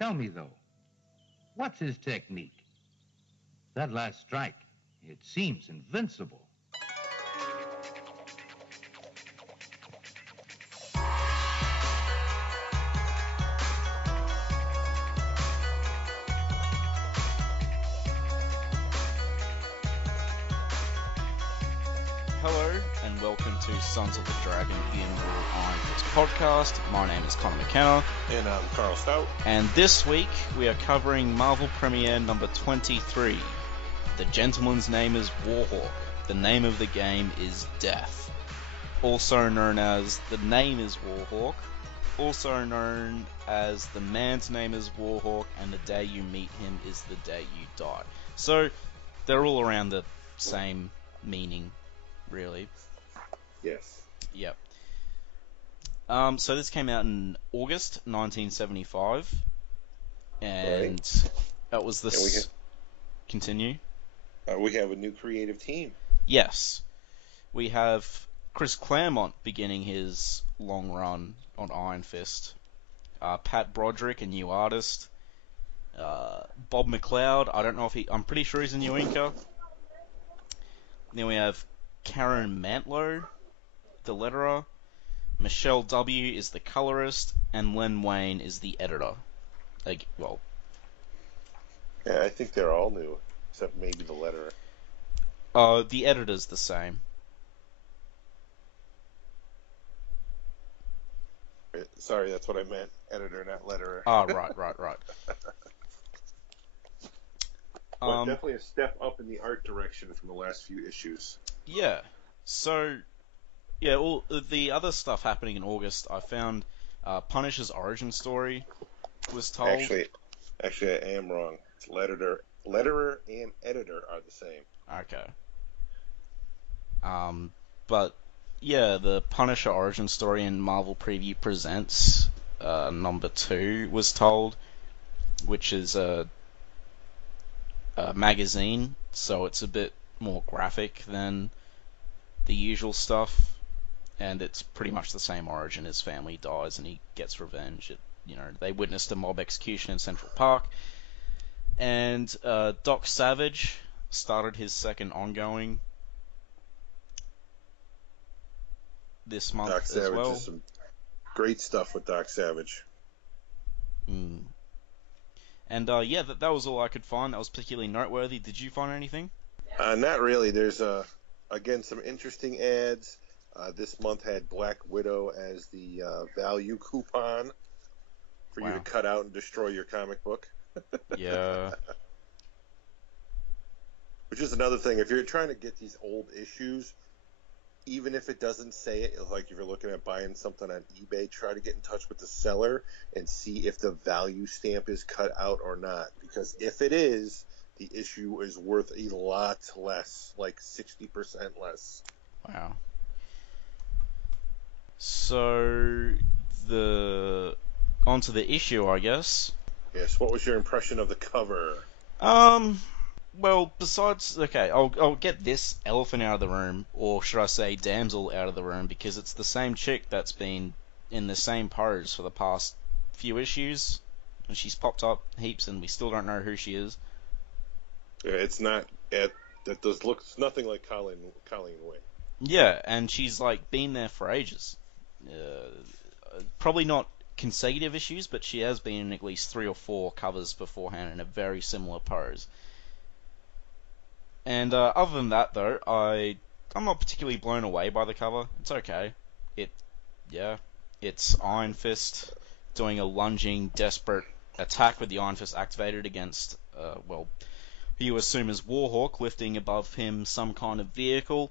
Tell me, though, what's his technique? That last strike, it seems invincible. Hello and welcome to Sons of the Dragon, the Immortal Iron Fist podcast. My name is Connor McKenna. And I'm Carl Stout. And this week we are covering Marvel Premiere number 23. The gentleman's name is Warhawk. The name of the game is Death. Also known as The Name is Warhawk. Also known as The Man's Name is Warhawk, and the day you meet him is the day you die. So they're all around the same meaning, really. Yes. Yep. So this came out in August 1975, and Right. that was the... Continue. We have a new creative team. Yes. We have Chris Claremont beginning his long run on Iron Fist. Pat Broderick, a new artist. Bob McLeod, I don't know if I'm pretty sure he's a new inker. Then we have Karen Mantlo, the letterer. Michelle W. is the colorist, and Len Wayne is the editor. Yeah, I think they're all new, except maybe the letterer. The editor's the same. Sorry, that's what I meant. Editor, not letterer. Oh, right. But definitely a step up in the art direction from the last few issues. Yeah. So, yeah, all the other stuff happening in August, I found Punisher's origin story was told. Actually, I am wrong. It's letterer and editor are the same. Okay. But yeah, the Punisher origin story in Marvel Preview Presents number 2 was told, which is a magazine, so it's a bit more graphic than the usual stuff, and it's pretty much the same origin. His family dies and he gets revenge. They witnessed a mob execution in Central Park, and Doc Savage started his second ongoing this month Doc Savage as well. is some great stuff with Doc Savage. And yeah, that was all I could find that was particularly noteworthy. Did you find anything? Not really. There's again some interesting ads. This month had Black Widow as the value coupon for you to cut out and destroy your comic book. Yeah. Which is another thing. If you're trying to get these old issues, even if it doesn't say it, like if you're looking at buying something on eBay, try to get in touch with the seller and see if the value stamp is cut out or not. Because if it is, the issue is worth a lot less, like 60% less. Wow. So, onto the issue, I guess. Yes, what was your impression of the cover? Well, besides, okay, I'll get this elephant out of the room, or should I say damsel out of the room, because it's the same chick that's been in the same pose for the past few issues, and she's popped up heaps, and we still don't know who she is. Yeah, it's not, that looks nothing like Colleen Wing. Yeah, and she's been there for ages. Probably not consecutive issues, but she has been in at least 3 or 4 covers beforehand in a very similar pose. And other than that, though, I'm not particularly blown away by the cover. It's okay. It's Iron Fist doing a lunging, desperate attack with the Iron Fist activated against, who you assume is Warhawk, lifting above him some kind of vehicle.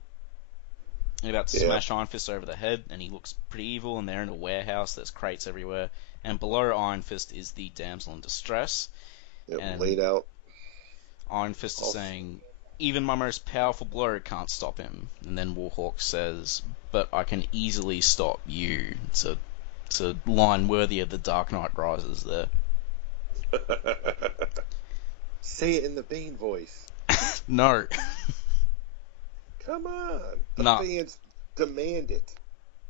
And about to smash Iron Fist over the head, and he looks pretty evil, and they're in a warehouse, there's crates everywhere. And below Iron Fist is the damsel in distress. Yep, laid out. Iron Fist is saying, even my most powerful blow can't stop him. And then Warhawk says, but I can easily stop you. It's a line worthy of the Dark Knight Rises there. Say it in the Bane voice. No. Come on. The Nah. fans demand it.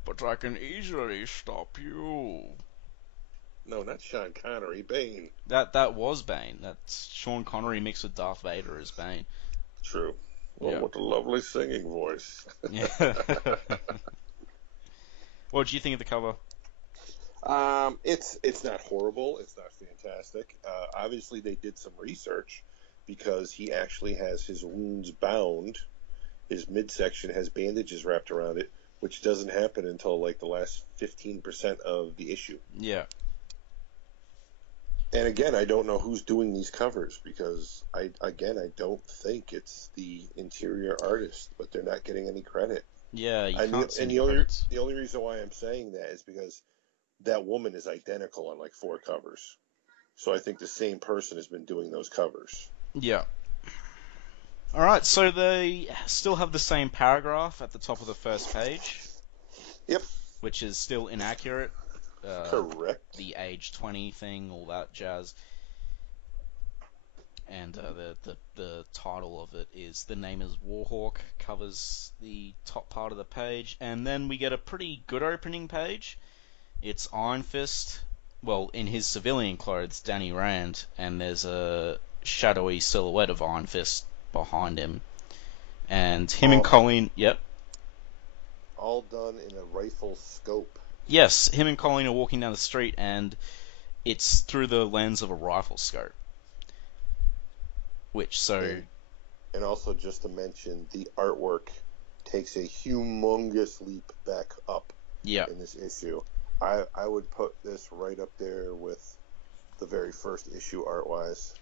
But I can easily stop you. No, not Sean Connery. Bane. That was Bane. That's Sean Connery mixed with Darth Vader as Bane. True. Well, Yeah. what a lovely singing voice. Yeah. What do you think of the cover? It's not horrible. It's not fantastic. Obviously, they did some research because he actually has his wounds bound. His midsection has bandages wrapped around it, which doesn't happen until like the last 15% of the issue. Yeah. And again, I don't know who's doing these covers because I don't think it's the interior artist, but they're not getting any credit. Yeah, you can't see and any credits. the only reason why I'm saying that is because that woman is identical on like 4 covers. So I think the same person has been doing those covers. Yeah. Alright, so they still have the same paragraph at the top of the first page. Yep. Which is still inaccurate. Correct. The age 20 thing, all that jazz. And the title of it is The Name is Warhawk, covers the top part of the page. And then we get a pretty good opening page. It's Iron Fist, well, in his civilian clothes, Danny Rand, and there's a shadowy silhouette of Iron Fist behind him. And him and Colleen, yep. All done in a rifle scope. Yes, him and Colleen are walking down the street, and it's through the lens of a rifle scope. And also, just to mention, the artwork takes a humongous leap back up in this issue. I would put this right up there with the very first issue art-wise.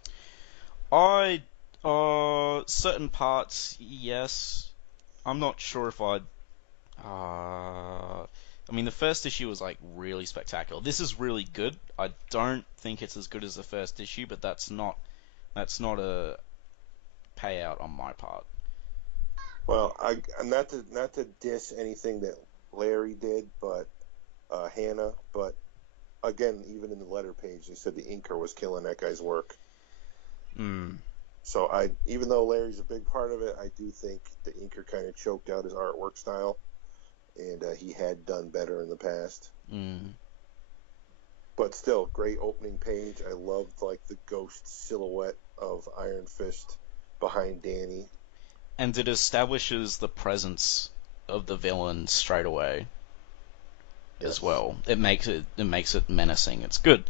Certain parts, yes. I'm not sure if I'd... I mean, the first issue was, like, really spectacular. This is really good. I don't think it's as good as the first issue, but that's not a payout on my part. Well, I'm not to diss anything that Larry did, but Hannah, but again, even in the letter page, they said the inker was killing that guy's work. So even though Larry's a big part of it, I do think the inker kind of choked out his artwork style, and he had done better in the past. But still, great opening page. I loved like the ghost silhouette of Iron Fist behind Danny. And it establishes the presence of the villain straight away as well. It makes it menacing. It's good.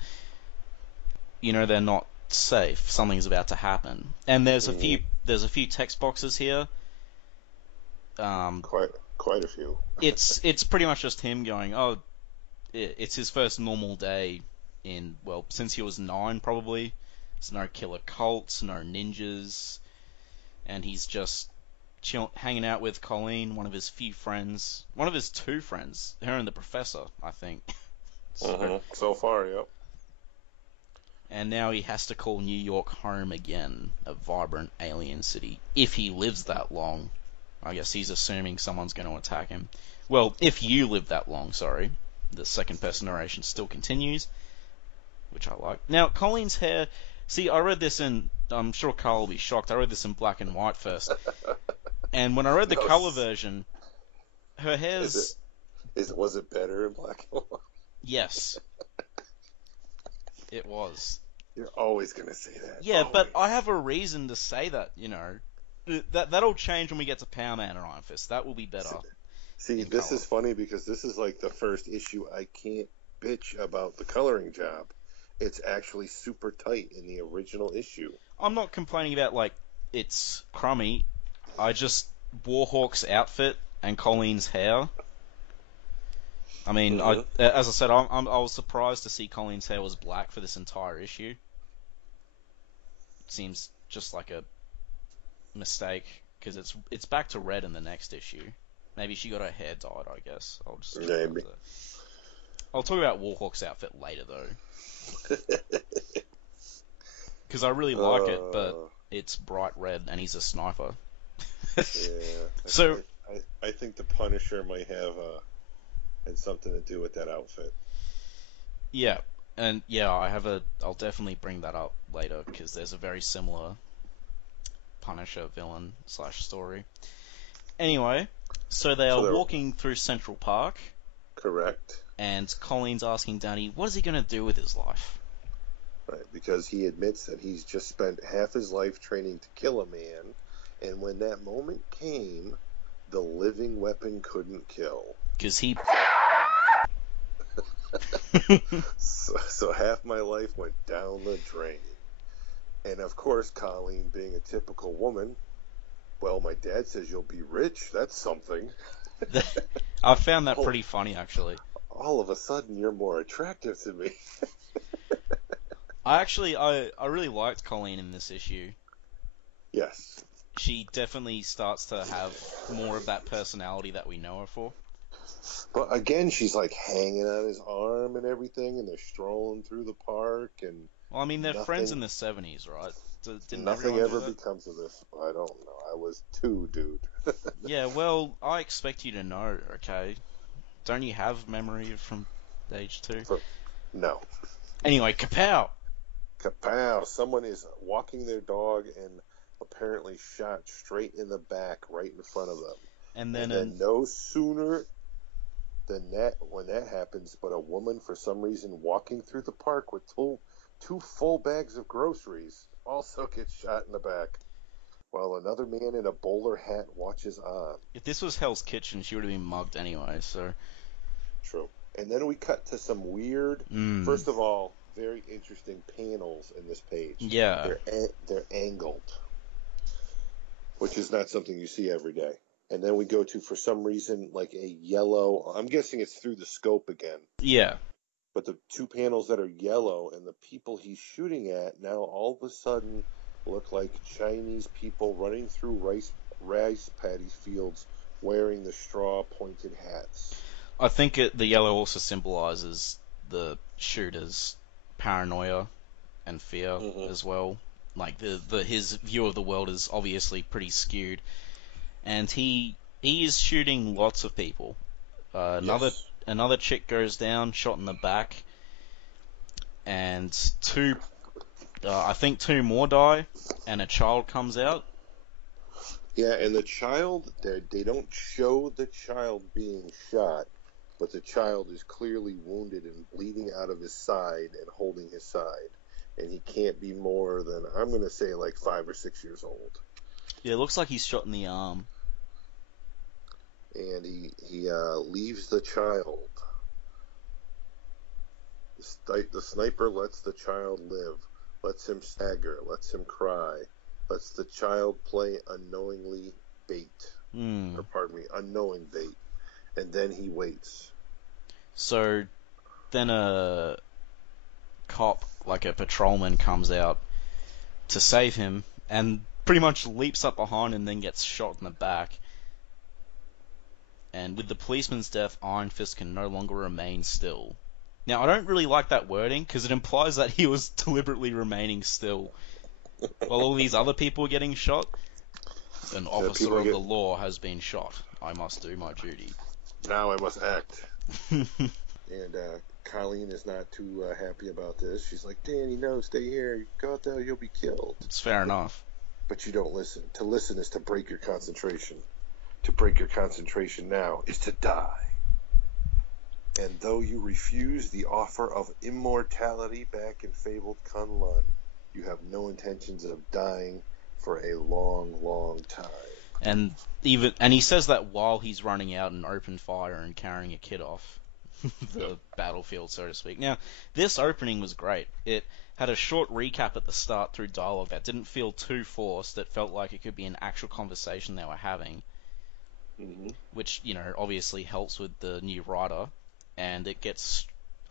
You know they're not safe. Something's about to happen. And there's a few text boxes here. Quite a few. It's pretty much just him going, oh, it's his first normal day since he was 9 probably. There's no killer cults, no ninjas, and he's just hanging out with Colleen, one of his few friends, one of his 2 friends, her and the professor, I think. So far, yep. And now he has to call New York home again, a vibrant alien city, if he lives that long. I guess he's assuming someone's going to attack him. Well, if you live that long, sorry. The second person narration still continues, which I like. Now, Colleen's hair... See, I read this in... I'm sure Carl will be shocked. I read this in black and white first. And when I read the color version, her hair's... Was it better in black and white? Yes. It was. You're always going to say that. Yeah, always. But I have a reason to say that, you know. That'll change when we get to Power Man and Iron Fist. That will be better. See, this is funny because this is like the first issue I can't bitch about the coloring job. It's actually super tight in the original issue. I'm not complaining about, like, it's crummy. Warhawk's outfit and Colleen's hair. I mean, as I said, I was surprised to see Colleen's hair was black for this entire issue. It seems just like a mistake, because it's back to red in the next issue. Maybe she got her hair dyed, I guess. Maybe. I'll talk about Warhawk's outfit later, though. Because I really like it, but it's bright red, and he's a sniper. Yeah. I think the Punisher might have had something to do with that outfit. Yeah, and yeah, I'll definitely bring that up later, because there's a very similar Punisher villain / story. Anyway, so they are walking through Central Park. Correct. and Colleen's asking Danny, what is he going to do with his life? Right, because he admits that he's just spent half his life training to kill a man, and when that moment came, the living weapon couldn't kill. Because he... so half my life went down the drain. And of course, Colleen, being a typical woman, well, my dad says you'll be rich. That's something. I found that pretty funny, actually. All of a sudden, you're more attractive to me. I really liked Colleen in this issue. Yes. She definitely starts to have more of that personality that we know her for. But again, she's like hanging on his arm and everything, and they're strolling through the park, and well, I mean, they're friends in the 70s, right? Didn't nothing ever becomes of this. I don't know. I was 2, dude. Yeah, well, I expect you to know, okay? Don't you have memory from age 2? No. Anyway, kapow! Kapow! Someone is walking their dog and apparently shot straight in the back, right in front of them. And then no sooner than that, when that happens, but a woman, for some reason, walking through the park with two full bags of groceries also gets shot in the back, while another man in a bowler hat watches on. If this was Hell's Kitchen, she would have been mugged anyway, so... True. And then we cut to some weird, first of all, very interesting panels in this page. Yeah. They're angled, which is not something you see every day. And then we go to, for some reason, like a yellow... I'm guessing it's through the scope again. Yeah. But the 2 panels that are yellow and the people he's shooting at now all of a sudden look like Chinese people running through rice paddy fields wearing the straw-pointed hats. I think the yellow also symbolizes the shooter's paranoia and fear as well. Like, his view of the world is obviously pretty skewed. And he is shooting lots of people. Another chick goes down, shot in the back, and I think 2 more die, and a child comes out. Yeah, and the child, they don't show the child being shot, but the child is clearly wounded and bleeding out of his side and holding his side. And he can't be more than, I'm going to say, like 5 or 6 years old. Yeah, it looks like he's shot in the arm. And he leaves the child. The sniper lets the child live, lets him stagger, lets him cry, lets the child play unknowing bait. And then he waits. So then a cop, like a patrolman, comes out to save him and pretty much leaps up behind and then gets shot in the back. And with the policeman's death, Iron Fist can no longer remain still. Now, I don't really like that wording, because it implies that he was deliberately remaining still while all these other people were getting shot. An officer of the law has been shot. I must do my duty. Now I must act. And Colleen is not too happy about this. She's like, Danny, no, stay here. You go out there, you'll be killed. It's fair enough. But you don't listen. To listen is to break your concentration. To break your concentration now is to die. And though you refuse the offer of immortality back in fabled Kunlun, you have no intentions of dying for a long, long time. And he says that while he's running out and open fire and carrying a kid off the battlefield, so to speak. Now, this opening was great. It had a short recap at the start through dialogue that didn't feel too forced. It felt like it could be an actual conversation they were having. Which, obviously helps with the new writer, and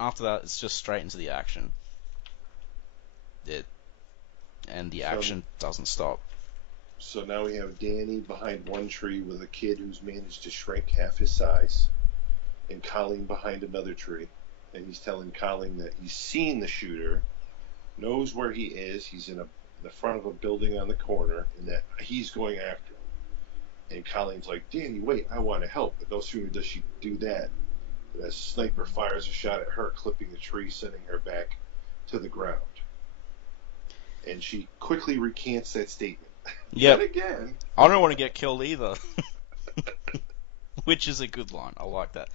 after that, it's just straight into the action. The action doesn't stop. So now we have Danny behind one tree with a kid who's managed to shrink half his size, and Colleen behind another tree, and he's telling Colleen that he's seen the shooter, knows where he is, he's in the front of a building on the corner, and that he's going after him. And Colleen's like, Danny, wait, I want to help. But no sooner does she do that than a sniper fires a shot at her, clipping the tree, sending her back to the ground. And she quickly recants that statement. Yep. Yet again. I don't want to get killed either. Which is a good line. I like that.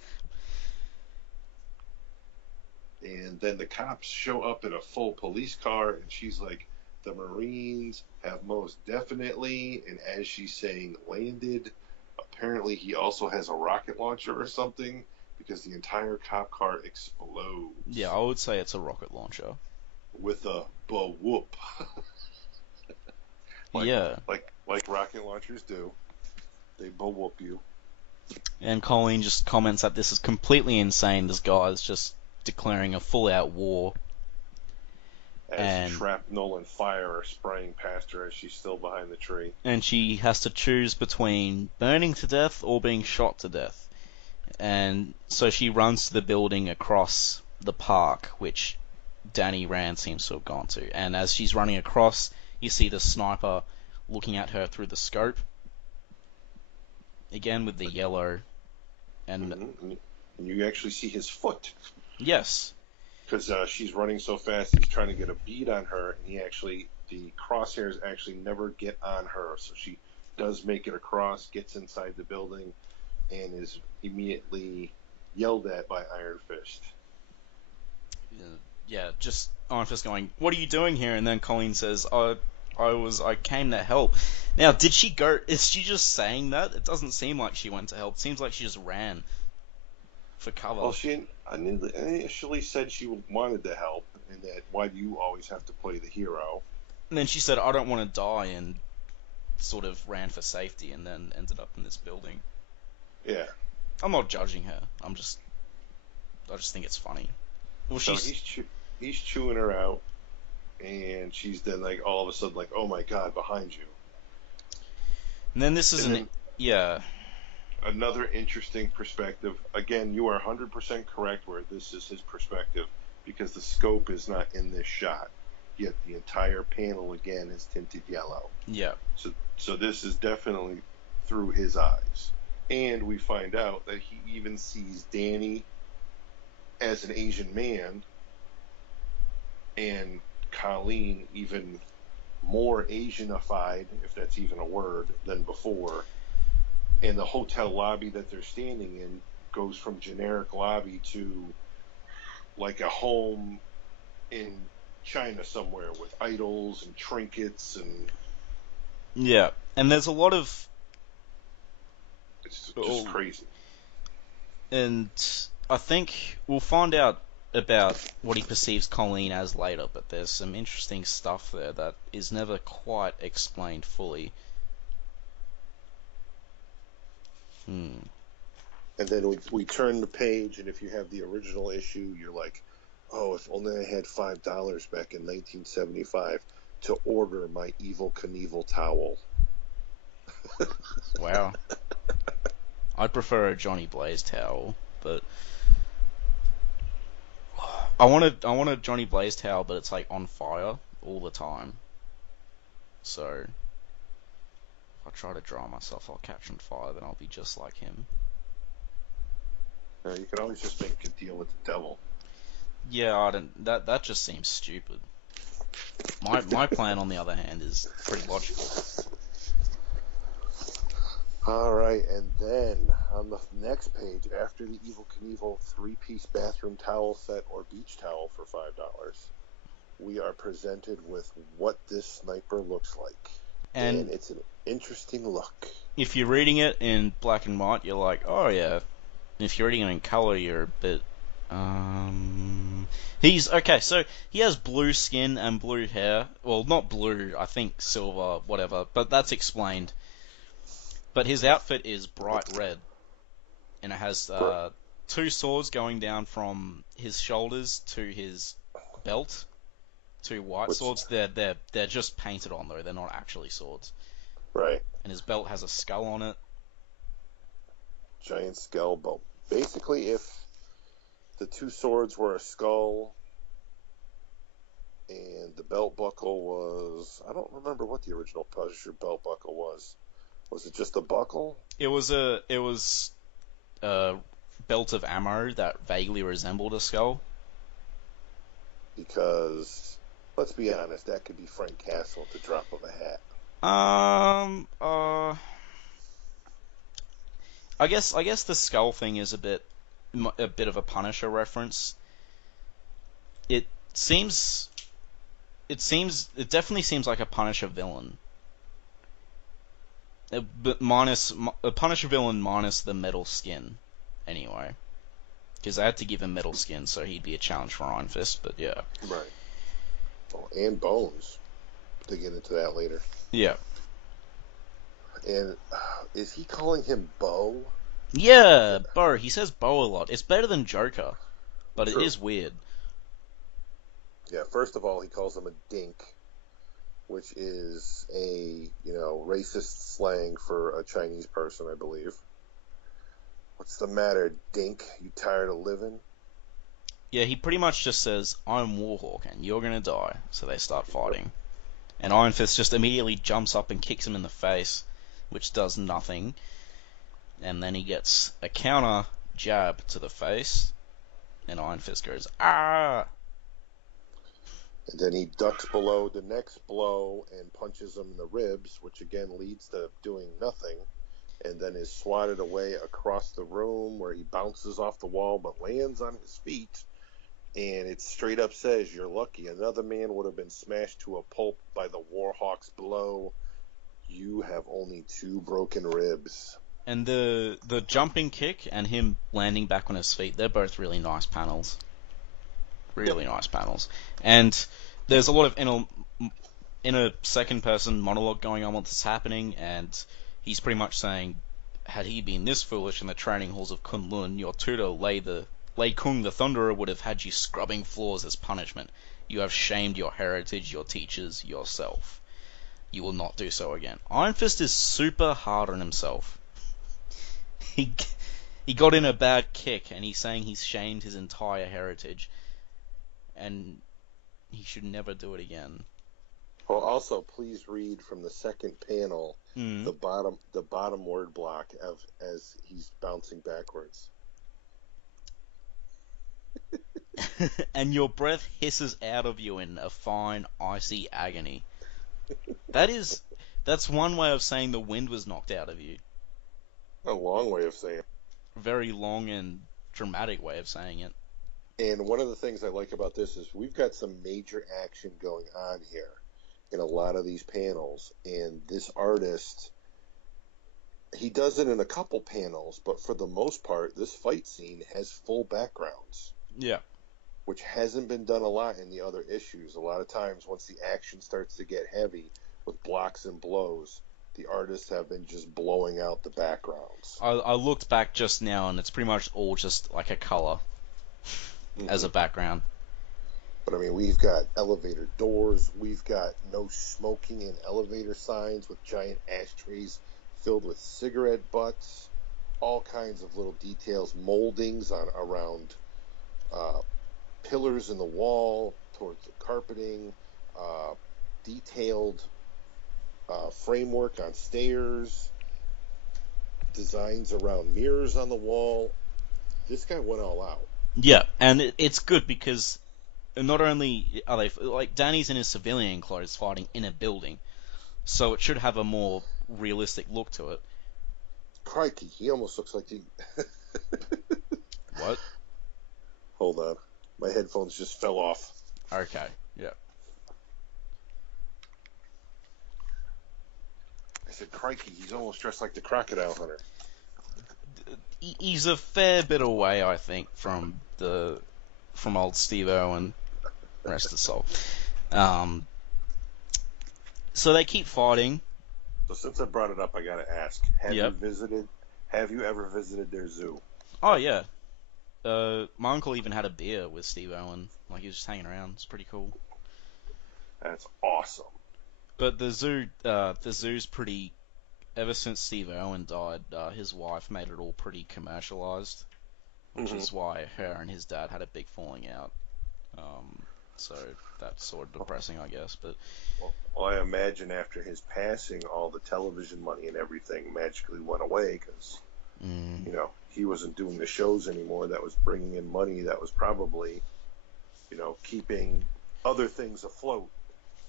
And then the cops show up in a full police car, and she's like, the Marines have most definitely, and as she's saying, landed. Apparently, he also has a rocket launcher or something, because the entire cop car explodes. Yeah, I would say it's a rocket launcher. With a ba-whoop. Yeah. Like rocket launchers do. They ba-whoop you. And Colleen just comments that this is completely insane. This guy is just declaring a full-out war. As shrapnel and fire are spraying past her as she's still behind the tree. And she has to choose between burning to death or being shot to death. And so she runs to the building across the park, which Danny Rand seems to have gone to. And as she's running across, you see the sniper looking at her through the scope. Again with the yellow. And you actually see his foot. Yes. Because she's running so fast, he's trying to get a bead on her, and the crosshairs actually never get on her. So she does make it across, gets inside the building, and is immediately yelled at by Iron Fist. Yeah, just Iron Fist going, "What are you doing here?" And then Colleen says, I came to help. Now, did she go? Is she just saying that? It doesn't seem like she went to help. It seems like she just ran for cover. Well, she initially said she wanted to help, and that why do you always have to play the hero? And then she said, "I don't want to die," and sort of ran for safety, and then ended up in this building. Yeah. I'm not judging her. I just think it's funny. Well, so he's chewing her out, and she's then like all of a sudden like, "Oh my God, behind you!" And then this is another interesting perspective. Again, you are 100% correct where this is his perspective because the scope is not in this shot. Yet the entire panel again is tinted yellow. Yeah. So this is definitely through his eyes. And we find out that he even sees Danny as an Asian man and Colleen even more Asianified, if that's even a word, than before. And the hotel lobby that they're standing in goes from generic lobby to like a home in China somewhere with idols and trinkets and... Yeah, and there's a lot of... It's just crazy. And I think we'll find out about what he perceives Colleen as later, but there's some interesting stuff there that is never quite explained fully. And then we turn the page, and if you have the original issue, you're like, oh, if only I had $5 back in 1975 to order my Evel Knievel towel. Wow. I'd prefer a Johnny Blaze towel, but I want a Johnny Blaze towel, but it's like on fire all the time. So if I try to dry myself, I'll catch on fire, then I'll be just like him. You can always just make a deal with the devil. Yeah, I don't. That just seems stupid. My plan, on the other hand, is pretty logical. All right, and then on the next page, after the Evel Knievel 3-piece bathroom towel set or beach towel for $5, we are presented with what this sniper looks like, and it's an interesting look. If you're reading it in black and white, you're like, oh yeah. If you're reading it in color, you're a bit... So he has blue skin and blue hair. Well, not blue, I think silver, whatever, but that's explained. But his outfit is bright red. And it has 2 swords going down from his shoulders to his belt. 2 white swords. They're just painted on, though. They're not actually swords. Right. And his belt has a skull on it. Giant skull belt. Basically, if the 2 swords were a skull and the belt buckle was... I don't remember what the original Punisher belt buckle was. Was it just a buckle? It was a belt of ammo that vaguely resembled a skull. Because, let's be honest, that could be Frank Castle at the drop of a hat. I guess the skull thing is a bit of a Punisher reference. it seems, it definitely seems like a Punisher villain. But minus a Punisher villain minus the metal skin, anyway. Because I had to give him metal skin, so he'd be a challenge for Iron Fist. But yeah, Right. Oh, and Bones. To get into that later. yeah, And is he calling him Bo? yeah. Bo. He says Bo a lot. It's better than Joker, but True. it is weird. Yeah. First of all, he calls him a dink, which is a racist slang for a Chinese person, I believe. What's the matter, dink? You tired of living? Yeah, he pretty much just says, "I'm Warhawk, and you're gonna die." So they start fighting. And Iron Fist just immediately jumps up and kicks him in the face, which does nothing. And then he gets a counter jab to the face, and Iron Fist goes, "Ah!" And then he ducks below the next blow and punches him in the ribs, which again leads to doing nothing. And then is swatted away across the room where he bounces off the wall but lands on his feet. And it straight up says, "You're lucky. Another man would have been smashed to a pulp by the Warhawk's blow. You have only 2 broken ribs." And the jumping kick and him landing back on his feet, they're both really nice panels. Really nice panels. And there's a lot of inner second-person monologue going on while this is happening, and he's pretty much saying, had he been this foolish in the training halls of Kunlun, your tutor, Lei Kung the Thunderer, would have had you scrubbing floors as punishment. You have shamed your heritage, your teachers, yourself. You will not do so again. Iron Fist is super hard on himself. He got in a bad kick, and he's saying he's shamed his entire heritage, and he should never do it again. Well, also, please read from the second panel the bottom word block as he's bouncing backwards. And your breath hisses out of you in a fine, icy agony. That's one way of saying the wind was knocked out of you. A long way of saying it. Very long and dramatic way of saying it. And one of the things I like about this is we've got some major action going on here in a lot of these panels. And this artist, he does it in a couple panels, but for the most part, this fight scene has full backgrounds. Yeah. Which hasn't been done a lot in the other issues. A lot of times, once the action starts to get heavy with blocks and blows, the artists have been just blowing out the backgrounds. I looked back just now, and it's pretty much all just like a color as a background. But I mean, we've got elevator doors, we've got no smoking in elevator signs with giant ashtrays filled with cigarette butts, all kinds of little details, moldings around pillars in the wall, towards the carpeting, detailed framework on stairs, designs around mirrors on the wall. This guy went all out. Yeah, and it's good because not only are they, like, Danny's in his civilian clothes fighting in a building, so it should have a more realistic look to it. Crikey, he almost looks like he... What? Hold on. My headphones just fell off. Okay, yeah. I said, crikey, he's almost dressed like the Crocodile Hunter. He's a fair bit away, I think, from old Steve-O and rest of the soul. So they keep fighting. So since I brought it up, I gotta ask: Have you ever visited their zoo? Oh yeah. My uncle even had a beer with Steve-O, and like he was just hanging around. It's pretty cool. That's awesome. But the zoo's pretty. Ever since Steve Irwin died, his wife made it all pretty commercialized, which is why her and his dad had a big falling out. So that's sort of depressing, I guess. But well, I imagine after his passing, all the television money and everything magically went away because he wasn't doing the shows anymore. That was bringing in money. That was probably keeping other things afloat.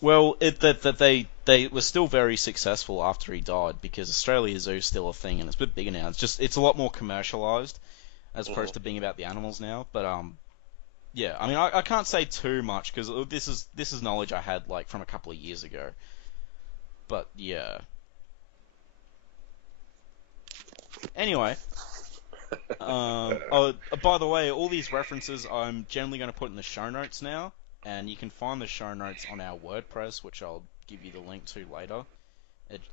Well, they were still very successful after he died because Australia Zoo is still a thing and it's a bit bigger now. It's a lot more commercialized as opposed to being about the animals now. But Yeah, I mean, I can't say too much because this is knowledge I had like from a couple of years ago. But yeah. Anyway, oh, by the way, all these references I'm generally going to put in the show notes now, and you can find the show notes on our WordPress, which I'll give you the link to later.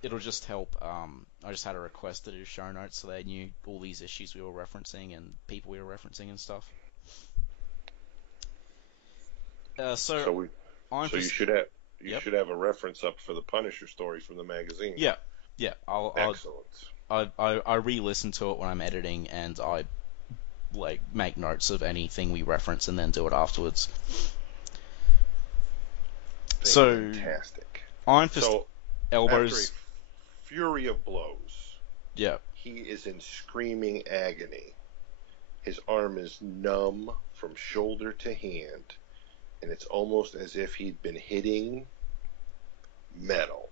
It'll just help. I just had a request to do show notes so they knew all these issues we were referencing and people we were referencing and stuff. So you should have a reference up for the Punisher story from the magazine. Yeah. Excellent. I re-listen to it when I'm editing, and I like make notes of anything we reference and then do it afterwards. Fantastic. Iron Fist elbows. After a fury of blows, yeah, he is in screaming agony. His arm is numb from shoulder to hand, and it's almost as if he'd been hitting metal.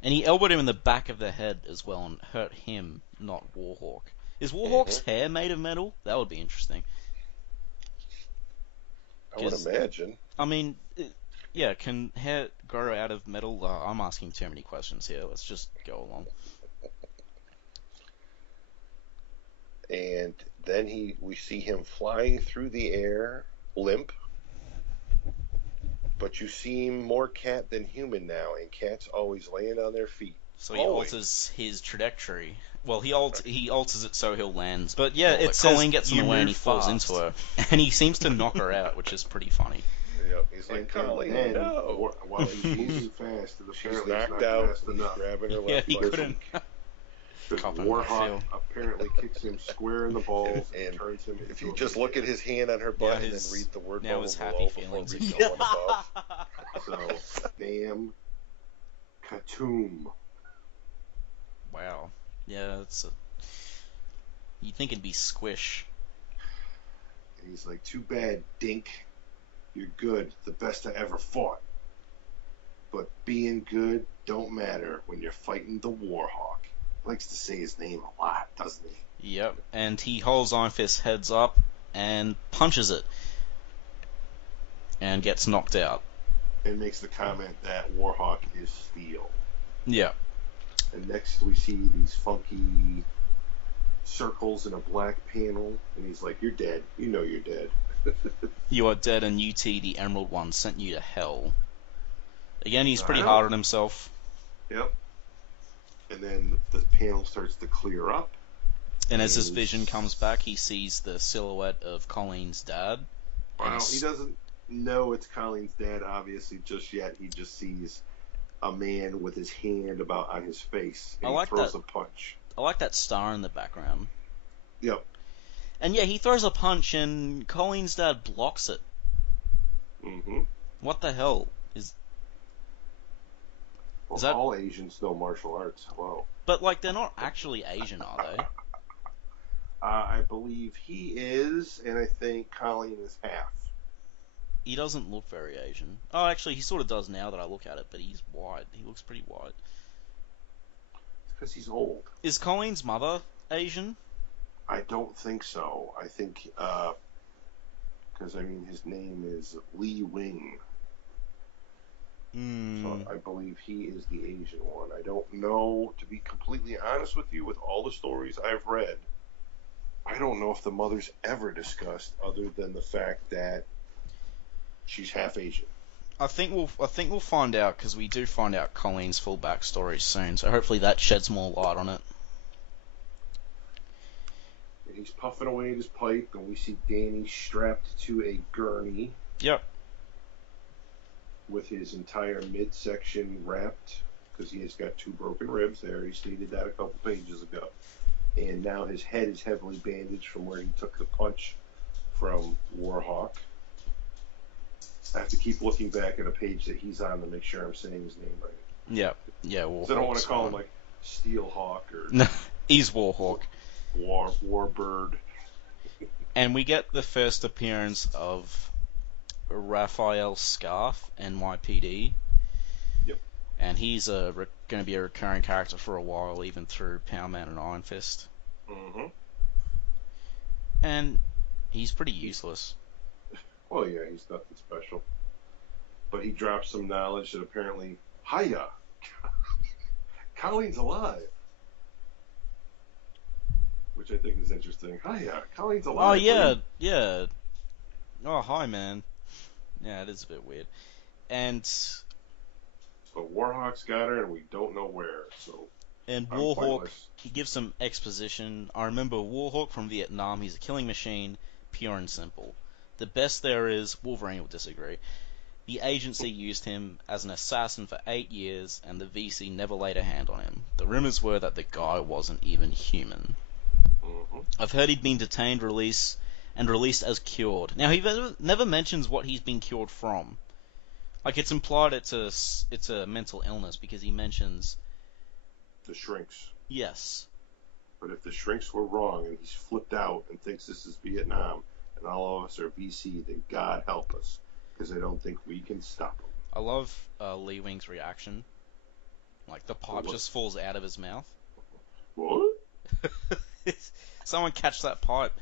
And he elbowed him in the back of the head as well and hurt him, not Warhawk. Is Warhawk's hair made of metal? That would be interesting. I would imagine. I mean, yeah, can hair grow out of metal? I'm asking too many questions here. Let's just go along. And then we see him flying through the air, limp. But you seem more cat than human now, and cats always land on their feet. So he alters his trajectory. Well, he alters it so he'll land. But yeah, it says Colleen gets in the way and he falls into her, and he seems to knock her out, which is pretty funny. Yep, he's like, Colleen, no. While he's moving fast, and she's knocked out. He's grabbing her left. Yeah, he couldn't. Warhawk apparently kicks him square in the balls and turns him. If you just look at his hand on her butt and then read the word now his happy feelings. So, damn, Katoom. Wow. Yeah, you'd think it'd be Squish. And he's like, too bad, Dink. You're good, the best I ever fought. But being good don't matter when you're fighting the Warhawk. Likes to say his name a lot, doesn't he? Yep, and he holds Iron Fist's heads up and punches it. And gets knocked out. And makes the comment that Warhawk is steel. Yeah. And next we see these funky circles in a black panel, and he's like, you're dead. You know you're dead. You are dead, and UT, the Emerald One, sent you to hell. Again, he's pretty hard on himself. Yep. And then the panel starts to clear up. And as his vision comes back, he sees the silhouette of Colleen's dad. Well, he doesn't know it's Colleen's dad, obviously, just yet. He just sees a man with his hand about on his face, and he throws a punch. I like that star in the background. Yep. And yeah, he throws a punch, and Colleen's dad blocks it. Mm-hmm. What the hell? Well, that... all Asians know martial arts. Hello. But, like, they're not actually Asian, are they? I believe he is, and I think Colleen is half. He doesn't look very Asian. Oh, actually, he sort of does now that I look at it, but he's white. He looks pretty white. It's because he's old. Is Colleen's mother Asian? I don't think so. I think, because, I mean, his name is Lee Wing. So I believe he is the Asian one. I don't know, to be completely honest with you, with all the stories I've read, I don't know if the mother's ever discussed other than the fact that she's half Asian. I think we'll find out, because we do find out Colleen's full backstory soon, so hopefully that sheds more light on it. And he's puffing away at his pipe, and we see Danny strapped to a gurney. Yep. With his entire midsection wrapped, because he has got 2 broken ribs there. He stated that a couple pages ago. And now his head is heavily bandaged from where he took the punch from Warhawk. I have to keep looking back at a page that he's on to make sure I'm saying his name right. Yeah, Warhawk. I don't want to call him like Steelhawk or... No, he's Warhawk. Warbird. And we get the first appearance of Raphael Scarf, NYPD. Yep. And he's going to be a recurring character for a while, even through Power Man and Iron Fist. Mm-hmm. And he's pretty useless. Oh yeah, he's nothing special. But he drops some knowledge that apparently, hiya, Colleen's alive. Which I think is interesting. Hiya, Colleen's alive. Oh, yeah, Lee. yeah. Oh, hi, man. Yeah, it is a bit weird. And So Warhawk's got her, and we don't know where. So I'm Warhawk, pointless. he gives some exposition. I remember Warhawk from Vietnam. He's a killing machine, pure and simple. The best there is, Wolverine will disagree. The agency used him as an assassin for 8 years, and the VC never laid a hand on him. The rumors were that the guy wasn't even human. Mm-hmm. I've heard he'd been detained, released as cured. Now, he never mentions what he's been cured from. Like, it's implied it's a mental illness because he mentions... The shrinks. Yes. But if the shrinks were wrong and he's flipped out and thinks this is Vietnam and all of us are VC, then God help us, because I don't think we can stop him. I love Lee Wing's reaction. Like, the pipe just falls out of his mouth. What? Someone catch that pipe.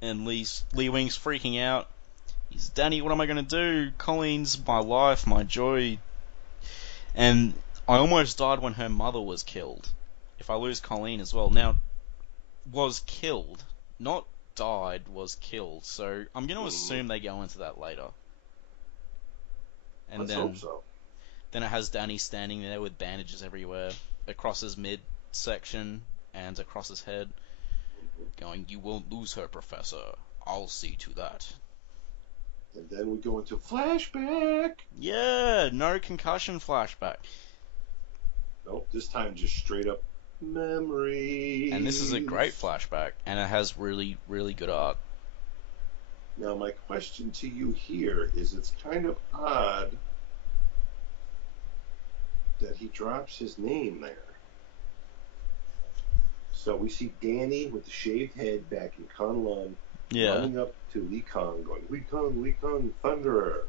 And Lee Wing's freaking out. He's, Danny, what am I going to do? Colleen's my life, my joy. And I almost died when her mother was killed. If I lose Colleen as well. Now, was killed. Not died, was killed. So I'm going to assume they go into that later. And Let's hope so. Then it has Danny standing there with bandages everywhere. Across his midsection and across his head. Going, you won't lose her, Professor. I'll see to that. And then we go into flashback. Yeah, no concussion flashback. Nope, this time just straight up memory. And this is a great flashback, and it has really, really good art. Now my question to you here is, it's kind of odd that he drops his name there. So we see Danny with the shaved head back in Kunlun, running up to Lee Kong, going, Lee Kong, Thunderer.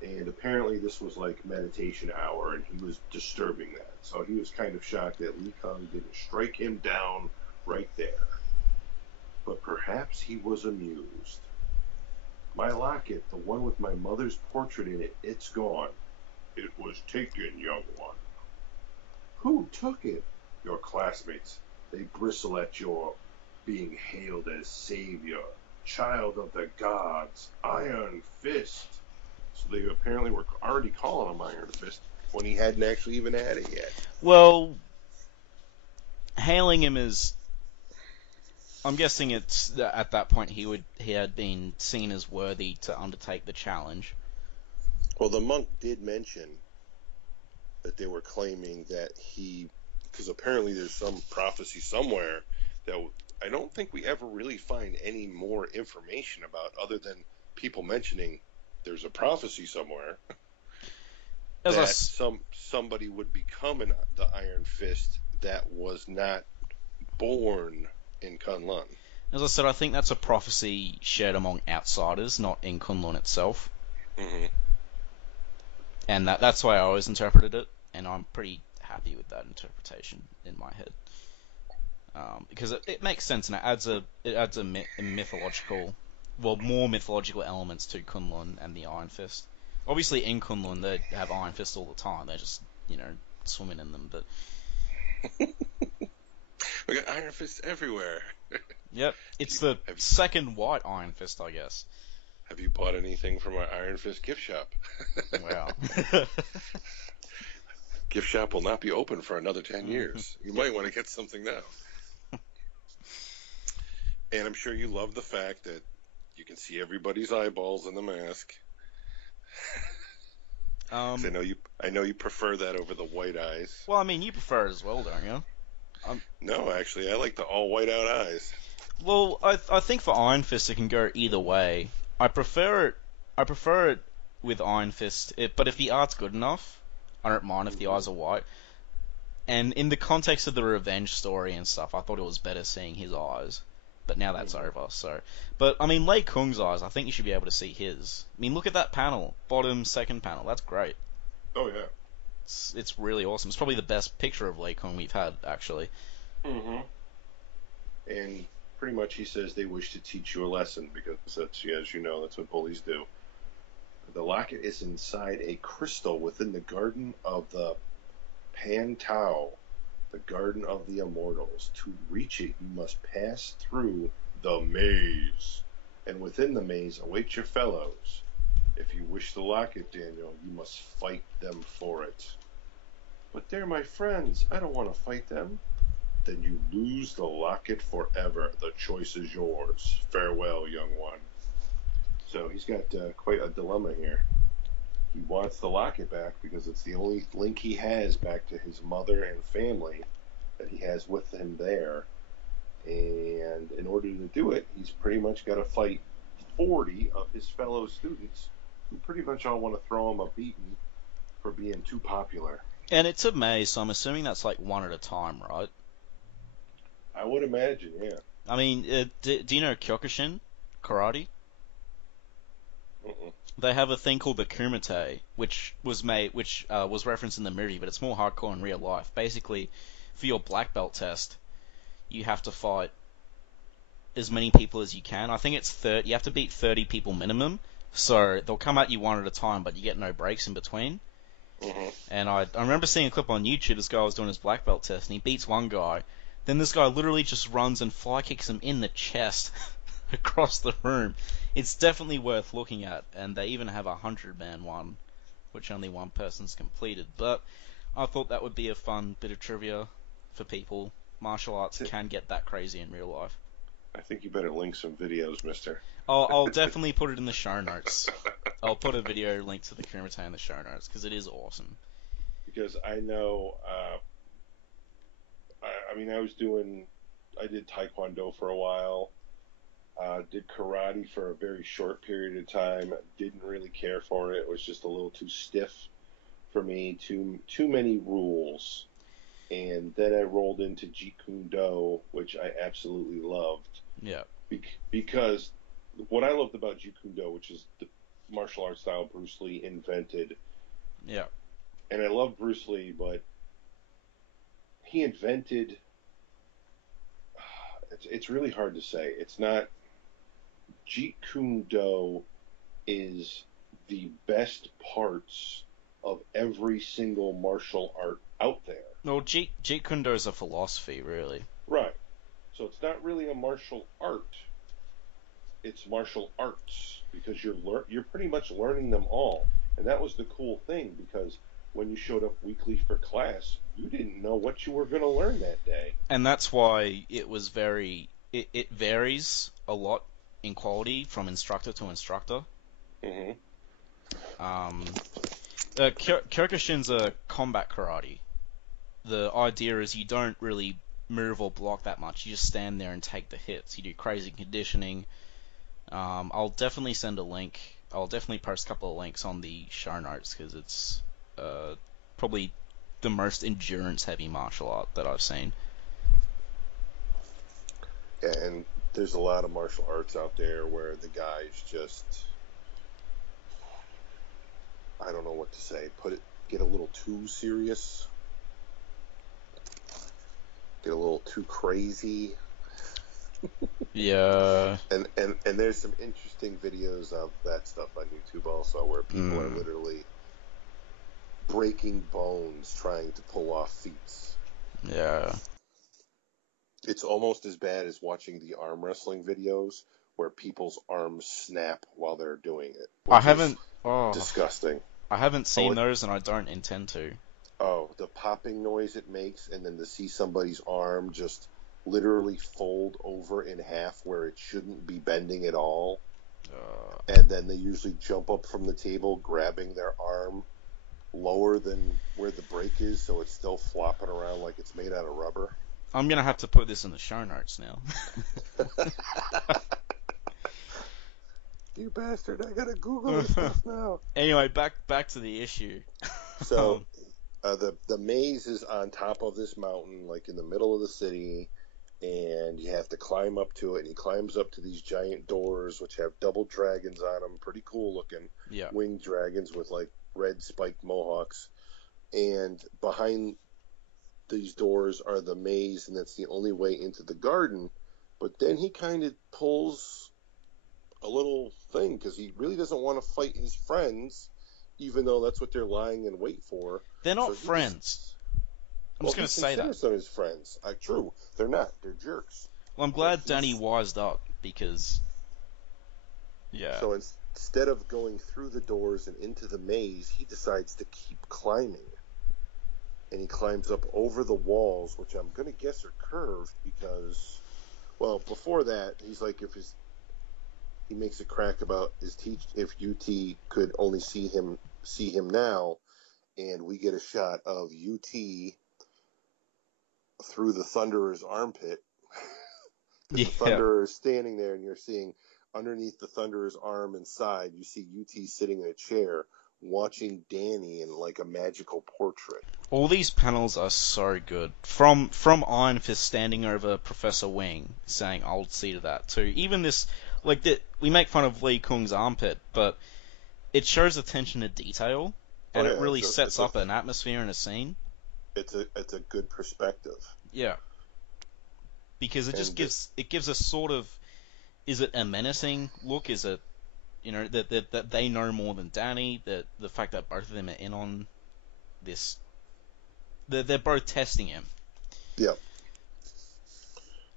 And apparently this was like meditation hour, and he was disturbing that. So he was kind of shocked that Lee Kong didn't strike him down right there. But perhaps he was amused. My locket, the one with my mother's portrait in it, it's gone. It was taken, young one. Who took it? Your classmates. They bristle at your being hailed as savior, child of the gods, Iron Fist. So they apparently were already calling him Iron Fist when he hadn't actually even had it yet. Well, hailing him as... I'm guessing it's at that point he had been seen as worthy to undertake the challenge. Well, the monk did mention that they were claiming that he... Because apparently there's some prophecy somewhere that I don't think we ever really find any more information about, other than people mentioning there's a prophecy somewhere that somebody would become the Iron Fist that was not born in Kunlun. As I said, I think that's a prophecy shared among outsiders, not in Kunlun itself. Mm-hmm. And that's why I always interpreted it, and I'm pretty happy with that interpretation in my head. Because it makes sense, and it adds a mythological, well, more mythological elements to Kunlun and the Iron Fist. Obviously, in Kunlun, they have Iron Fist all the time. They're just, swimming in them, but... We got Iron Fists everywhere. Yep, it's the second white Iron Fist, I guess. Have you bought anything from our Iron Fist gift shop? Wow. Gift shop will not be open for another 10 years. You might want to get something now. And I'm sure you love the fact that you can see everybody's eyeballs in the mask. I know you prefer that over the white eyes. Well, I mean, you prefer it as well, don't you? No, actually, I like the all white out eyes. Well, I think for Iron Fist it can go either way. I prefer it with Iron Fist, but if the art's good enough, I don't mind if the eyes are white. And in the context of the revenge story and stuff, I thought it was better seeing his eyes. But now that's over, so... But, I mean, Lei Kung's eyes, I think you should be able to see his. I mean, look at that panel. Bottom, second panel. That's great. Oh, yeah. It's really awesome. It's probably the best picture of Lei Kung we've had, actually. Mm-hmm. And pretty much he says they wish to teach you a lesson because that's, as you know, that's what bullies do. The locket is inside a crystal within the garden of the Pantau, the garden of the Immortals. To reach it, you must pass through the maze, and within the maze await your fellows. If you wish the locket, Daniel, you must fight them for it. But they're my friends. I don't want to fight them. Then you lose the locket forever. The choice is yours. Farewell, young one. So he's got quite a dilemma here. He wants the locket back because it's the only link he has back to his mother and family that he has with him there. And in order to do it, he's pretty much got to fight 40 of his fellow students who pretty much all want to throw him a beating for being too popular. And it's a maze, so I'm assuming that's like one at a time, right? I would imagine, yeah. I mean, do you know Kyokushin karate? Mm-mm. They have a thing called the Kumite, which was referenced in the movie, but it's more hardcore in real life. Basically, for your black belt test, you have to fight as many people as you can. I think it's 30. You have to beat 30 people minimum. So they'll come at you one at a time, but you get no breaks in between. Mm-hmm. And I remember seeing a clip on YouTube. This guy was doing his black belt test, and he beats one guy. Then this guy literally just runs and fly kicks him in the chest across the room. It's definitely worth looking at, and they even have a 100-man one, which only one person's completed. But I thought that would be a fun bit of trivia for people. Martial arts can get that crazy in real life. I think you better link some videos, mister. I'll definitely put it in the show notes. I'll put a video link to the Kumite in the show notes, because it is awesome. Because I know, I did Taekwondo for a while. Did karate for a very short period of time. Didn't really care for it. It was just a little too stiff for me. Too many rules. And then I rolled into Jeet Kune Do, which I absolutely loved. Yeah. Because what I loved about Jeet Kune Do, which is the martial arts style Bruce Lee invented. Yeah. And I love Bruce Lee, but he invented. It's really hard to say. It's not. Jeet Kune Do is the best parts of every single martial art out there. Well, Jeet Kune Do is a philosophy, really. Right. So it's not really a martial art. It's martial arts because you're pretty much learning them all. And that was the cool thing because when you showed up weekly for class, you didn't know what you were going to learn that day. And that's why it was it varies a lot in quality from instructor to instructor. Mm-hmm. Kyokushin's a combat karate. The idea is you don't really move or block that much. You just stand there and take the hits. You do crazy conditioning. I'll definitely send a link. I'll definitely post a couple of links on the show notes because it's probably the most endurance-heavy martial art that I've seen. Yeah, and there's a lot of martial arts out there where the guys just, I don't know what to say, get a little too serious, get a little too crazy. Yeah. And there's some interesting videos of that stuff on YouTube also where people are literally breaking bones trying to pull off feats. Yeah. It's almost as bad as watching the arm wrestling videos where people's arms snap while they're doing it. I haven't. Disgusting. I haven't seen those, and I don't intend to. Oh, the popping noise it makes, and then to see somebody's arm just literally fold over in half where it shouldn't be bending at all. And then they usually jump up from the table, grabbing their arm lower than where the break is, so it's still flopping around like it's made out of rubber. I'm gonna have to put this in the show notes now. You bastard! I gotta Google this stuff now. Anyway, back to the issue. So, the maze is on top of this mountain, like in the middle of the city, and you have to climb up to it. And he climbs up to these giant doors, which have double dragons on them, pretty cool looking. Yeah. Winged dragons with like red spiked mohawks, and behind these doors are the maze, and that's the only way into the garden. But then he kind of pulls a little thing because he really doesn't want to fight his friends, even though that's what they're lying in wait for. They're not So friends. I'm just going to say that. He considers them his friends. True, they're not. They're jerks. Well, I'm glad Danny wised up because, yeah. So instead of going through the doors and into the maze, he decides to keep climbing. And he climbs up over the walls, which I'm going to guess are curved because, well, before that, he's like, he makes a crack about if UT could only see him now, and we get a shot of UT through the Thunderer's armpit. The Thunderer is standing there, and you're seeing underneath the Thunderer's arm and side, you see UT sitting in a chair watching Danny in like a magical portrait. All these panels are so good. From Iron Fist standing over Professor Wing, saying, "I'll see to that," to even this, we make fun of Lee Kung's armpit, but it shows attention to detail, and it really sets up an atmosphere in a scene. It's a good perspective. Yeah. Because it gives a sort of, is it a menacing look? Is it, that they know more than Danny? That the fact that both of them are in on this, they're both testing him. Yeah.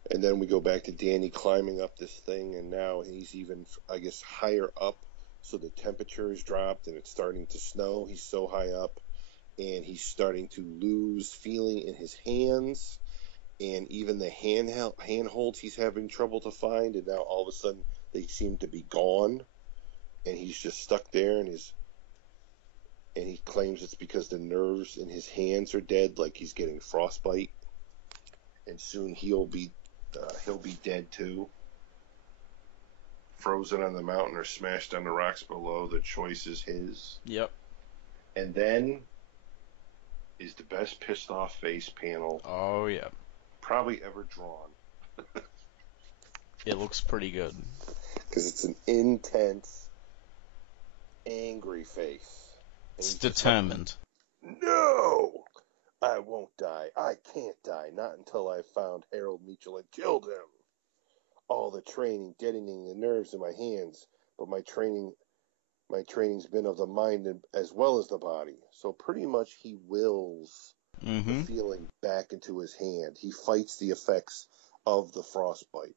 And then we go back to Danny climbing up this thing, and now he's even, I guess, higher up, so the temperature is dropped, and it's starting to snow. He's so high up, and he's starting to lose feeling in his hands, and even the handholds he's having trouble to find, and now all of a sudden they seem to be gone, and he's just stuck there, and he claims it's because the nerves in his hands are dead, like he's getting frostbite, and soon he'll be dead too. Frozen on the mountain or smashed on the rocks below. The choice is his. Yep. And then is the best pissed off face panel. Oh yeah. Probably ever drawn. It looks pretty good. Because it's an intense, angry face. It's determined. Like, no! I won't die. I can't die. Not until I've found Harold Meachel and killed him. All the training, deadening the nerves in my hands, but my training's been of the mind as well as the body. So pretty much he wills the feeling back into his hand. He fights the effects of the frostbite.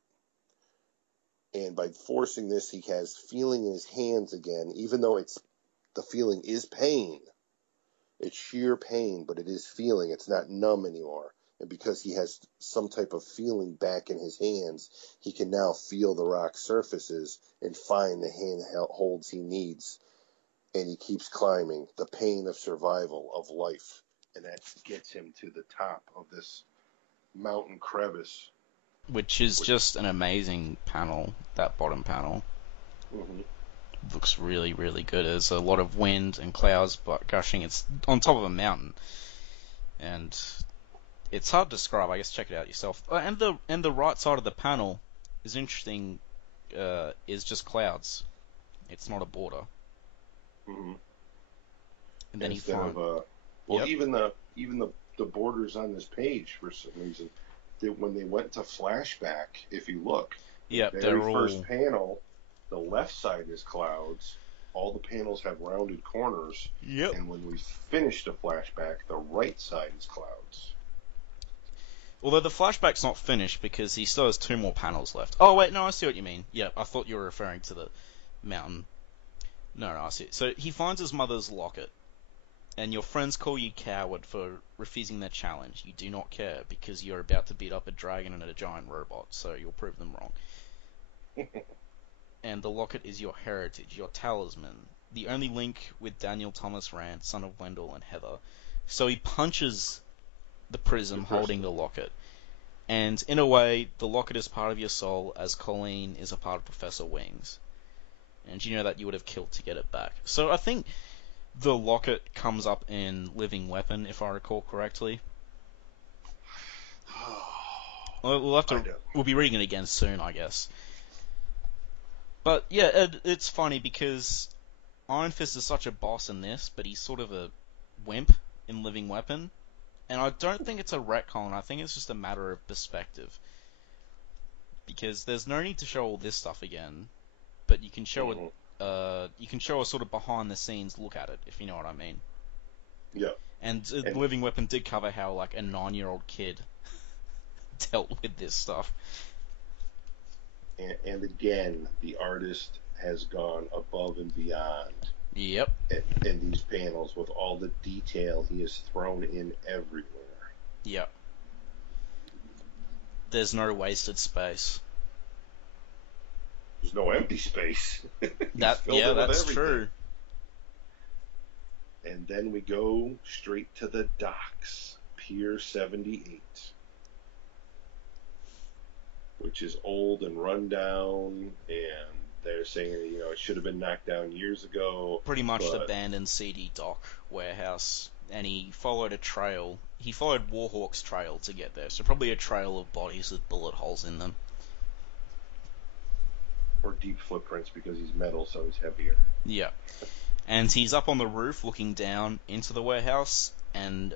And by forcing this, he has feeling in his hands again, even though the feeling is pain. It's sheer pain, but it is feeling. It's not numb anymore. And because he has some type of feeling back in his hands, he can now feel the rock surfaces and find the handholds he needs. And he keeps climbing. The pain of survival, of life. And that gets him to the top of this mountain crevice. Which is just an amazing panel, that bottom panel. Mm-hmm. Looks really, really good. There's a lot of wind and clouds gushing. It's on top of a mountain, and it's hard to describe. I guess check it out yourself. And the right side of the panel is interesting. Is just clouds. It's not a border. Mm-hmm. And then instead of even the borders on this page for some reason, when they went to flashback, if you look, the very first panel. The left side is clouds. All the panels have rounded corners. Yep. And when we finish the flashback, the right side is clouds. Although the flashback's not finished because he still has 2 more panels left. Oh, wait, no, I see what you mean. Yeah, I thought you were referring to the mountain. No, I see it. So he finds his mother's locket. And your friends call you coward for refusing their challenge. You do not care because you're about to beat up a dragon and a giant robot, so you'll prove them wrong. And the locket is your heritage, your talisman, the only link with Daniel Thomas Rand, son of Wendell and Heather. So he punches the prism holding the locket. And in a way, the locket is part of your soul, as Colleen is a part of Professor Wing's. And you know that you would have killed to get it back. So I think the locket comes up in Living Weapon, if I recall correctly. We'll be reading it again soon, I guess. But yeah, it's funny because Iron Fist is such a boss in this, but he's sort of a wimp in Living Weapon. And I don't think it's a retcon, I think it's just a matter of perspective. because there's no need to show all this stuff again, but you can show you can show a sort of behind the scenes look at it, if you know what I mean. Yeah. And Living Weapon did cover how like a 9-year-old kid dealt with this stuff. And again, the artist has gone above and beyond. Yep. In these panels, with all the detail he has thrown in everywhere. Yep. There's no wasted space. There's no empty space. That's true. And then we go straight to the docks, Pier 78, which is old and run down, and they're saying, it should have been knocked down years ago. Pretty much the abandoned CD dock warehouse, and he followed a trail. He followed Warhawk's trail to get there, so probably a trail of bodies with bullet holes in them. Or deep footprints, because he's metal, so he's heavier. Yeah. And he's up on the roof looking down into the warehouse, and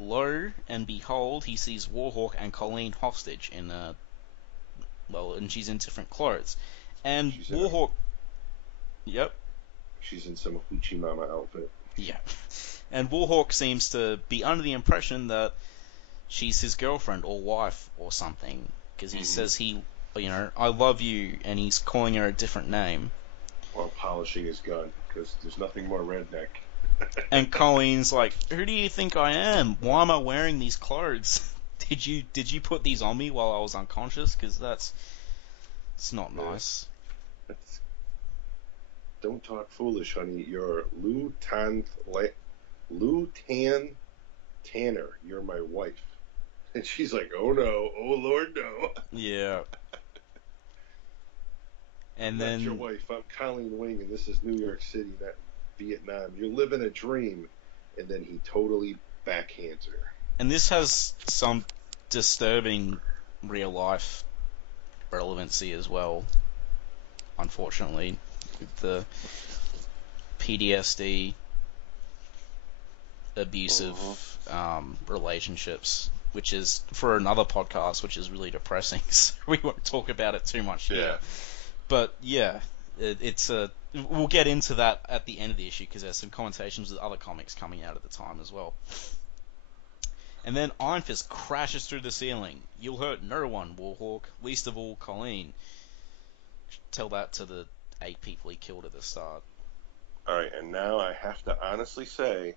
lo and behold, he sees Warhawk and Colleen hostage and she's in different clothes. And Warhawk... Yep. She's in some Hoochie Mama outfit. Yeah. And Warhawk seems to be under the impression that she's his girlfriend or wife or something, because he says I love you, and he's calling her a different name. While polishing his gun, because there's nothing more redneck. And Colleen's like, who do you think I am? Why am I wearing these clothes? Did you put these on me while I was unconscious? Because it's not nice. Don't talk foolish, honey. You're Lou Tan Tanner. You're my wife. And she's like, oh no, oh Lord, no. Yeah. And I'm then not your wife. I'm Colleen Wing, and this is New York City, not Vietnam. You're living a dream. And then he totally backhands her. And this has some disturbing real life relevancy as well, unfortunately, with the PTSD, abusive relationships, which is for another podcast, which is really depressing, so we won't talk about it too much here. But yeah, we'll get into that at the end of the issue, because there's some connotations with other comics coming out at the time as well. And then Iron Fist crashes through the ceiling. You'll hurt no one, Warhawk, least of all Colleen. Tell that to the 8 people he killed at the start. Alright, and now I have to honestly say,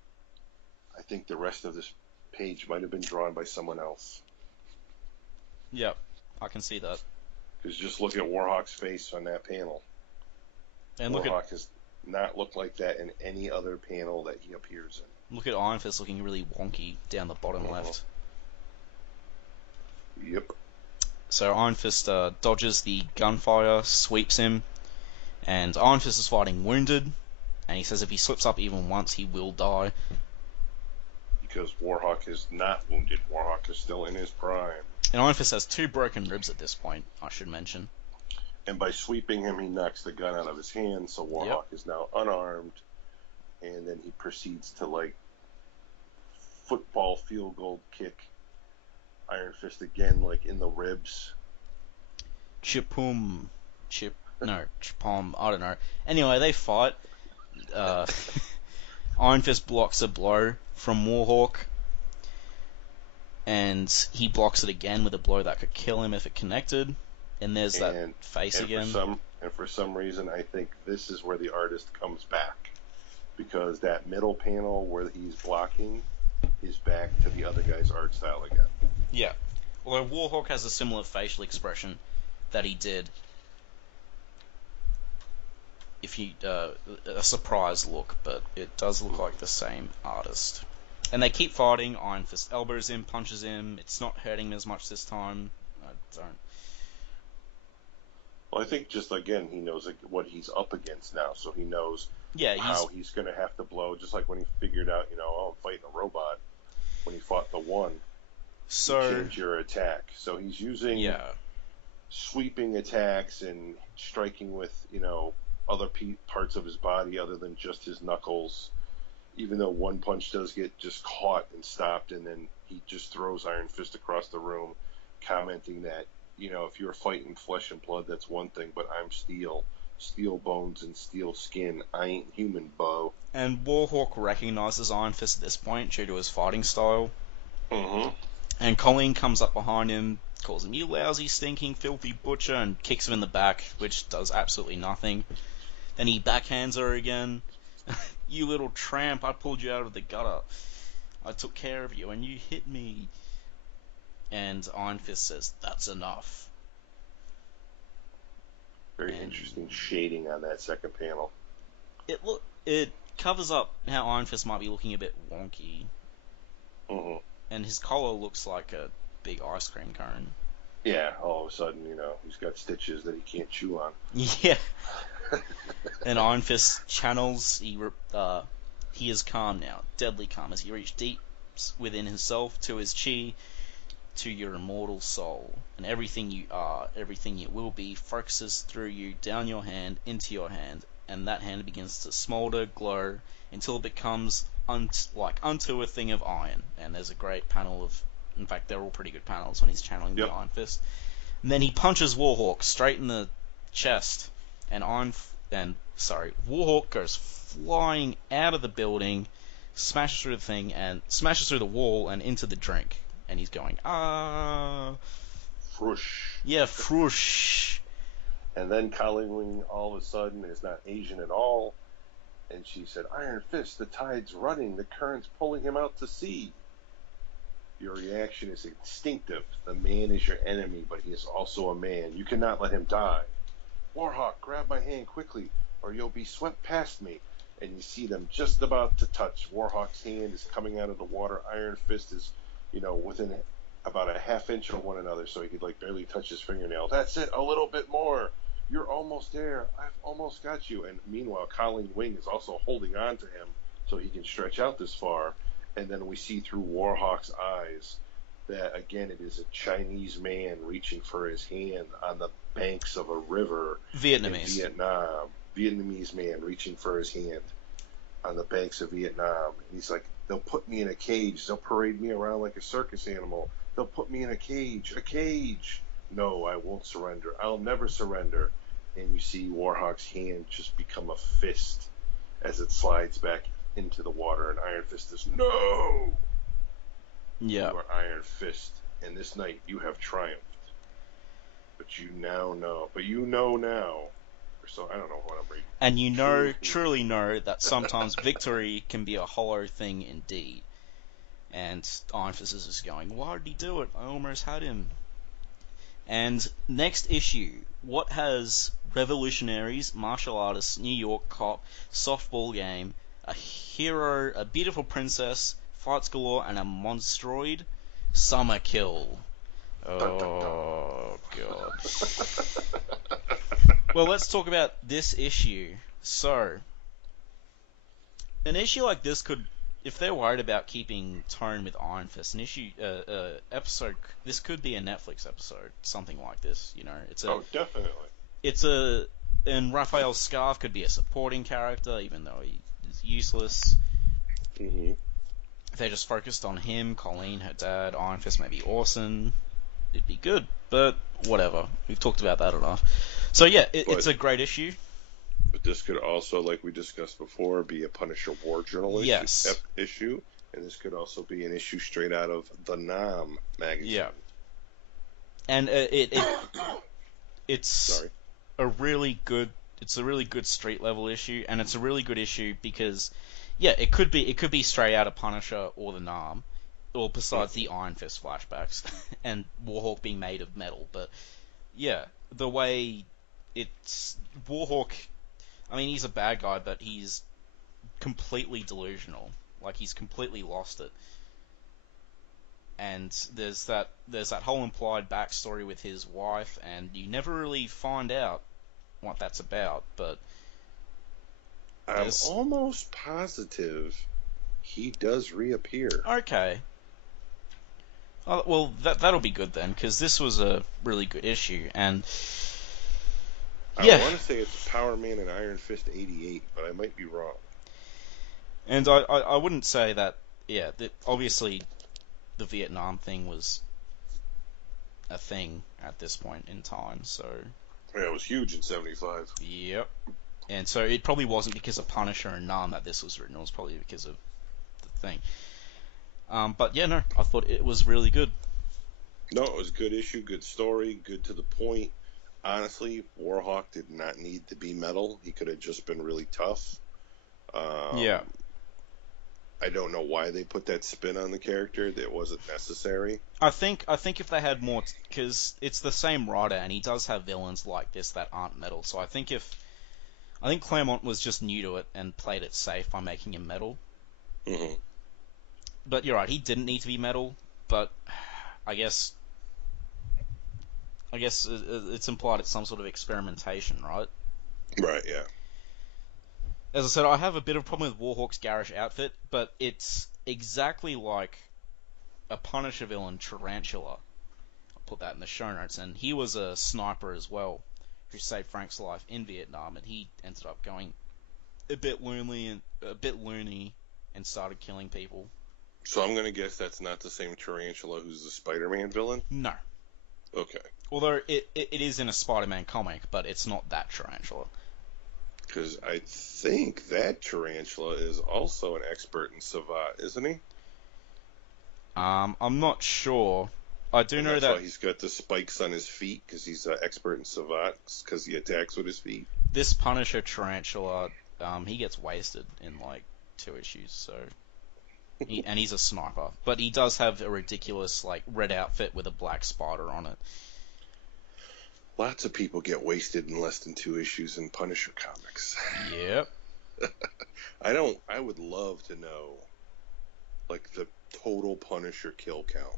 I think the rest of this page might have been drawn by someone else. Yep, I can see that. Because just look at Warhawk's face on that panel. And Warhawk has not looked like that in any other panel that he appears in. Look at Iron Fist looking really wonky down the bottom left. Yep. So Iron Fist dodges the gunfire, sweeps him, and Iron Fist is fighting wounded, and he says if he slips up even once, he will die. Because Warhawk is not wounded. Warhawk is still in his prime. And Iron Fist has 2 broken ribs at this point, I should mention. And by sweeping him, he knocks the gun out of his hand, so Warhawk is now unarmed. And then he proceeds to, football field goal kick Iron Fist again, in the ribs. Chipom, I don't know. Anyway, they fight. Iron Fist blocks a blow from Warhawk, and he blocks it again with a blow that could kill him if it connected. And there's that face again. For some reason, I think this is where the artist comes back, because that middle panel where he's blocking is back to the other guy's art style again. Yeah. Although Warhawk has a similar facial expression that he did. If you a surprise look, but it does look like the same artist. And they keep fighting. Iron Fist elbows him, punches him. It's not hurting him as much this time. I don't. Well, I think just again he knows what he's up against now, so he knows how he's going to have to blow. Just like when he figured out, I'm fighting a robot. When he fought the One, so change your attack. So he's using sweeping attacks and striking with other parts of his body other than just his knuckles. Even though one punch does get just caught and stopped, and then he just throws Iron Fist across the room, commenting that if you're fighting flesh and blood, that's one thing, but I'm steel. Steel bones and steel skin. I ain't human, Bo. And Warhawk recognizes Iron Fist at this point due to his fighting style. Mm-hmm. And Colleen comes up behind him, calls him, "You lousy, stinking, filthy butcher," and kicks him in the back, which does absolutely nothing. Then he backhands her again. "You little tramp, I pulled you out of the gutter. I took care of you, and you hit me." And Iron Fist says, "That's enough." Very interesting shading on that second panel. It covers up how Iron Fist might be looking a bit wonky. Mm-hmm. And his collar looks like a big ice cream cone. Yeah, all of a sudden, he's got stitches that he can't chew on. Yeah. And Iron Fist channels, he is calm now, deadly calm, as he reached deep within himself to his chi, to your immortal soul. And everything you are, everything you will be, focuses through you, down your hand, into your hand. And that hand begins to smolder, glow, until it becomes unto a thing of iron. And there's a great panel of, in fact, they're all pretty good panels when he's channeling the Iron Fist. And then he punches Warhawk straight in the chest, and Warhawk goes flying out of the building, smashes through the thing, and smashes through the wall and into the drink. And he's going, "Ah!" Froosh. Yeah, froosh. And then Colleen Wing all of a sudden is not Asian at all. And she said, "Iron Fist, the tide's running. The current's pulling him out to sea." Your reaction is instinctive. The man is your enemy, but he is also a man. You cannot let him die. "Warhawk, grab my hand quickly, or you'll be swept past me." And you see them just about to touch. Warhawk's hand is coming out of the water. Iron Fist is, within about a half inch of one another, so he could barely touch his fingernail. "That's it, a little bit more. You're almost there. I've almost got you." And meanwhile, Colleen Wing is also holding on to him so he can stretch out this far. And then we see through Warhawk's eyes that, again, it is a Chinese man reaching for his hand on the banks of a river in Vietnam. Vietnamese man reaching for his hand on the banks of Vietnam. And he's like, "They'll put me in a cage. They'll parade me around like a circus animal. They'll put me in a cage. A cage. No, I won't surrender. I'll never surrender." And you see Warhawk's hand just become a fist as it slides back into the water, and Iron Fist is, "No! Yeah. You are Iron Fist, and this night you have triumphed. But you now know. But you know now." So I don't know what I'm reading. And truly know that sometimes victory can be a hollow thing indeed. And Iron Fist is just going, "Why did he do it? I almost had him." And next issue, what has revolutionaries, martial artists, New York cop, softball game, a hero, a beautiful princess, fights galore, and a monstroid? Summer Kill. Oh, God. Well, let's talk about this issue. So, an issue like this could, if they're worried about keeping tone with Iron Fist, episode, this could be a Netflix episode, something like this, Definitely. And Raphael Scarf could be a supporting character, even though he is useless. Mm-hmm. If they just focused on him, Colleen, her dad, Iron Fist, maybe Orson, it'd be good, but whatever. We've talked about that enough. So yeah, it's a great issue. But this could also, like we discussed before, be a Punisher War Journal issue, and this could also be an issue straight out of the Nam magazine. Yeah. And it's a really good street level issue, and it's a really good issue because it could be straight out of Punisher or the Nam, or besides the Iron Fist flashbacks and Warhawk being made of metal. But yeah, the way it's Warhawk, I mean, he's a bad guy, but he's completely delusional. Like, he's completely lost it. And there's that whole implied backstory with his wife, and you never really find out what that's about, but I'm almost positive he does reappear. Okay. Well, that'll be good then, because this was a really good issue, and I want to say it's Power Man and Iron Fist 88, but I might be wrong. And I wouldn't say that, obviously the Vietnam thing was a thing at this point in time. So Yeah, it was huge in '75. yep. And so it probably wasn't because of Punisher and None that this was written. It was probably because of the thing. But yeah, no, I thought it was really good. No, it was a good issue, good story, good to the point. Honestly, Warhawk did not need to be metal. He could have just been really tough. Yeah. I don't know why they put that spin on the character. That wasn't necessary. I think if they had more, because it's the same writer and he does have villains like this that aren't metal. So I think Claremont was just new to it and played it safe by making him metal. Mm-hmm. But you're right, he didn't need to be metal. But I guess it's implied it's some sort of experimentation, right? Right. Yeah. As I said, I have a bit of a problem with Warhawk's garish outfit, but it's exactly like a Punisher villain, Tarantula. I'll put that in the show notes. And he was a sniper as well, who saved Frank's life in Vietnam, and he ended up going a bit loony and started killing people. So I'm gonna guess that's not the same Tarantula who's the Spider-Man villain. No. Okay. Although it is in a Spider-Man comic, but it's not that Tarantula. Because I think that Tarantula is also an expert in Savate, isn't he? I'm not sure. I do know that's that why he's got the spikes on his feet, because he's an expert in Savate, because he attacks with his feet. this Punisher Tarantula, he gets wasted in like 2 issues, so and he's a sniper, but he does have a ridiculous like red outfit with a black spider on it. Lots of people get wasted in less than 2 issues in Punisher comics. Yep. I would love to know, like, the total Punisher kill count,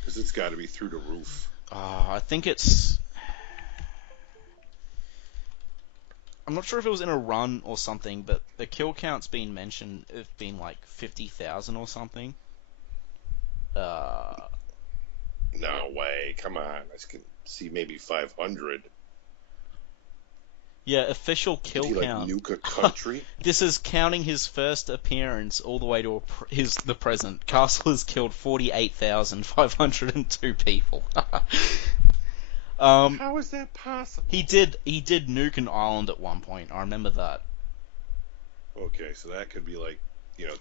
because it's got to be through the roof. I think it's. I'm not sure if it was in a run or something, but the kill count's been mentioned. It's been like 50,000 or something. No way! Come on, I can see maybe 500. Yeah, official kill Did he, count. Like, nuke a country? This is counting his first appearance all the way to the present. Castle has killed 48,502 people. How is that possible? He did nuke an island at one point. I remember that. Okay, so that could be like,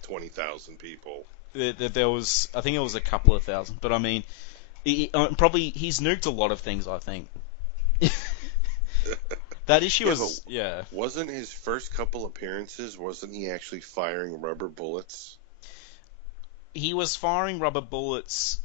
20,000 people. There was, I think it was a couple of thousand, but I mean, he's nuked a lot of things. I think. That issue Wasn't his first couple appearances, wasn't he actually firing rubber bullets? He was firing rubber bullets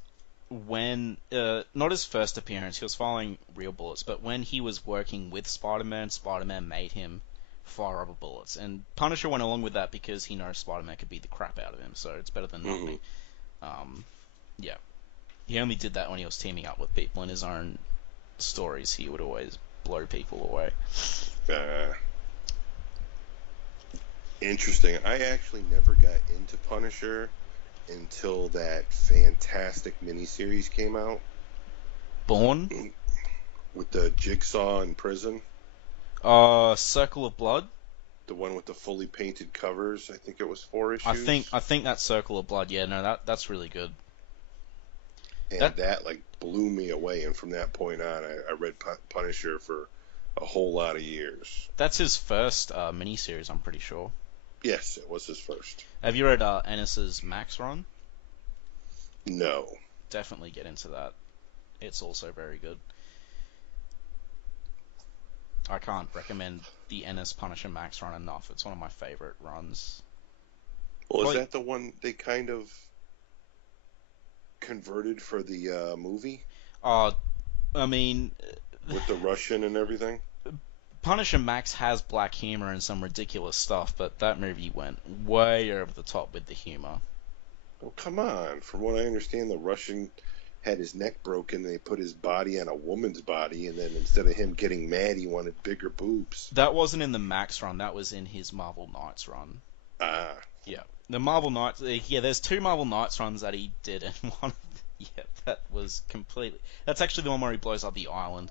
when, not his first appearance, he was firing real bullets, but when he was working with Spider-Man, Spider-Man made him fire rubber bullets. And Punisher went along with that because he knows Spider-Man could beat the crap out of him, so it's better than nothing. Yeah. He only did that when he was teaming up with people in his own stories. He would always blow people away. Interesting. I actually never got into Punisher until that fantastic miniseries came out. Born? With the Jigsaw in prison. Circle of Blood? The one with the fully painted covers. I think it was 4 issues. I think that's Circle of Blood. Yeah, no, that's really good. And that like blew me away, and from that point on, I read Punisher for a whole lot of years. That's his first miniseries, I'm pretty sure. Yes, it was his first. Have you read Ennis's Max run? No. Definitely get into that. It's also very good. I can't recommend the Ennis Punisher Max run enough. It's one of my favorite runs. Well, is that the one they kind of converted for the movie? I mean, with the Russian and everything? Punisher Max has black humor and some ridiculous stuff, but that movie went way over the top with the humor. Oh, come on. From what I understand, the Russian had his neck broken, and they put his body on a woman's body, and then instead of him getting mad, he wanted bigger boobs. That wasn't in the Max run, that was in his Marvel Knights run. Ah. Yeah. The Marvel Knights, there's 2 Marvel Knights runs that he did, and one, that was completely... That's actually the one where he blows up the island,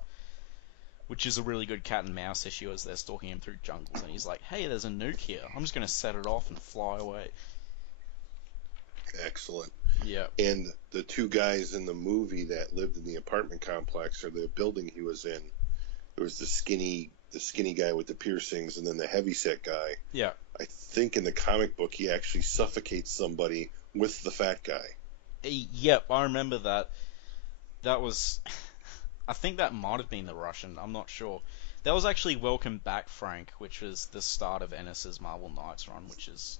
which is a really good cat and mouse issue as they're stalking him through jungles, and he's like, hey, there's a nuke here, I'm just going to set it off and fly away. Excellent. Yeah. And the two guys in the movie that lived in the apartment complex or the building he was in, there was the skinny guy with the piercings, and then the heavyset guy. Yeah. I think in the comic book he actually suffocates somebody with the fat guy. Yep, I remember that. That was, I think that might have been the Russian. I'm not sure. That was actually Welcome Back, Frank, which was the start of Ennis's Marvel Knights run, which is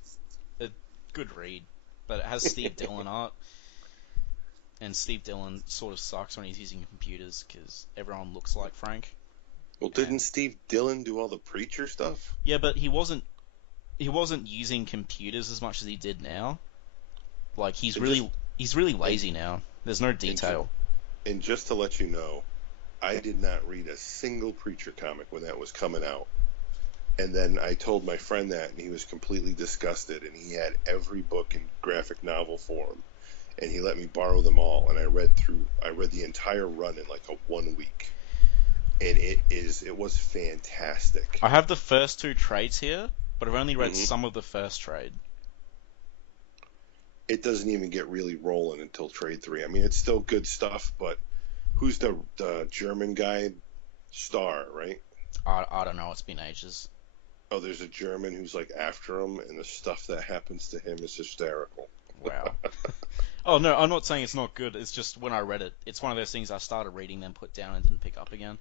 a good read, but it has Steve Dillon art, and Steve Dillon sort of sucks when he's using computers because everyone looks like Frank. Well, didn't Steve Dillon do all the Preacher stuff? Yeah, but he wasn't using computers as much as he did now. Like he's really lazy now. There's no detail. And just to let you know, I did not read a single Preacher comic when that was coming out. And then I told my friend that, and he was completely disgusted, and he had every book in graphic novel form, and he let me borrow them all, and I read the entire run in like a 1 week. And it was fantastic. I have the first two trades here, but I've only read some of the first trade. It doesn't even get really rolling until trade 3. I mean, it's still good stuff, but who's the German guy? Star, right? I don't know. It's been ages. Oh, there's a German who's like after him, and the stuff that happens to him is hysterical. Wow. Oh, no, I'm not saying it's not good. It's just when I read it, it's one of those things I started reading, then put down and didn't pick up again.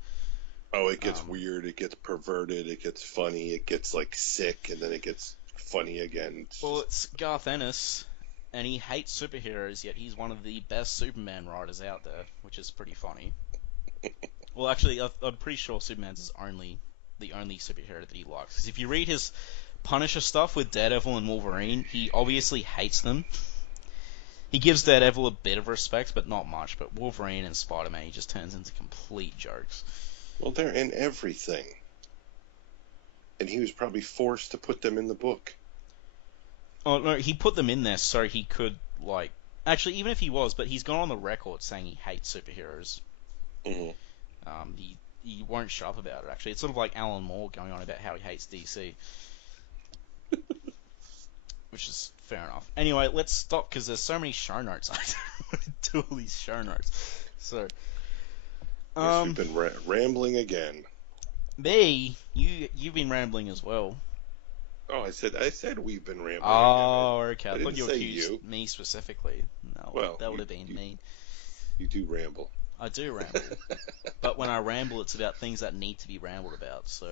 Oh, it gets weird, it gets perverted, it gets funny, it gets like sick, and then it gets funny again. It's Garth Ennis, and he hates superheroes, yet he's one of the best Superman writers out there, which is pretty funny. Well, actually, I'm pretty sure Superman's the only superhero that he likes. Because if you read his Punisher stuff with Daredevil and Wolverine, he obviously hates them. He gives Daredevil a bit of respect, but not much. But Wolverine and Spider-Man, he just turns into complete jokes. Well, they're in everything. And he was probably forced to put them in the book. Oh, no, he put them in there so he could, like... Actually, even if he was, but he's gone on the record saying he hates superheroes. Mm-hmm. He won't shut up about it, actually. It's sort of like Alan Moore going on about how he hates DC. Which is fair enough. Anyway, let's stop, because there's so many show notes. I don't want to do all these show notes. So... Yes, we've been rambling again. Me? You've been rambling as well. Oh, I said we've been rambling. Oh, again. okay. I thought you accused me specifically. No, well, that would have been me. You do ramble. I do ramble. But when I ramble, it's about things that need to be rambled about, so...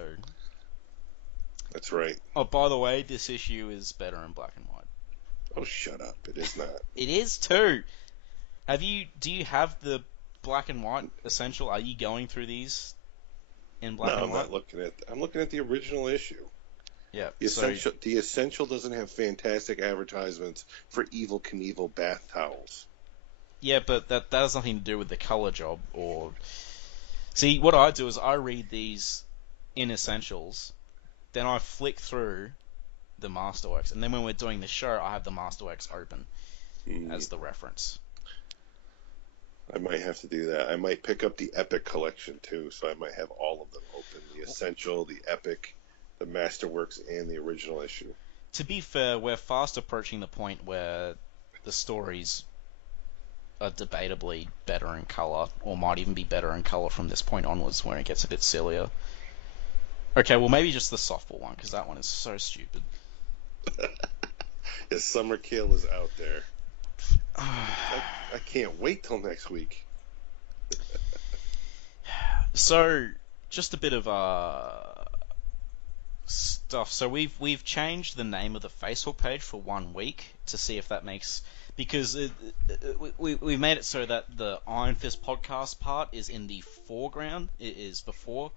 That's right. Oh, by the way, this issue is better in black and white. Oh, shut up. It is not. It is too! Do you have the black and white essential? Are you going through these in black and white? No, I'm looking at the original issue. Yeah. The essential doesn't have fantastic advertisements for Evel Knievel bath towels. Yeah, but that has nothing to do with the color job or... See, what I do is I read these in essentials, then I flick through the Masterworks, and then when we're doing the show, I have the Masterworks open as the reference. I might have to do that. I might pick up the Epic collection too, so I might have all of them open. The Essential, the Epic, the Masterworks, and the original issue. To be fair, we're fast approaching the point where the stories are debatably better in color, or might even be better in color from this point onwards, where it gets a bit sillier. Okay, well maybe just the softball one, because that one is so stupid. Yeah, Summer Kill is out there. I can't wait till next week. So, just a bit of stuff. So we've changed the name of the Facebook page for 1 week to see if that makes... Because we made it so that the Iron Fist podcast part is in the foreground. It is before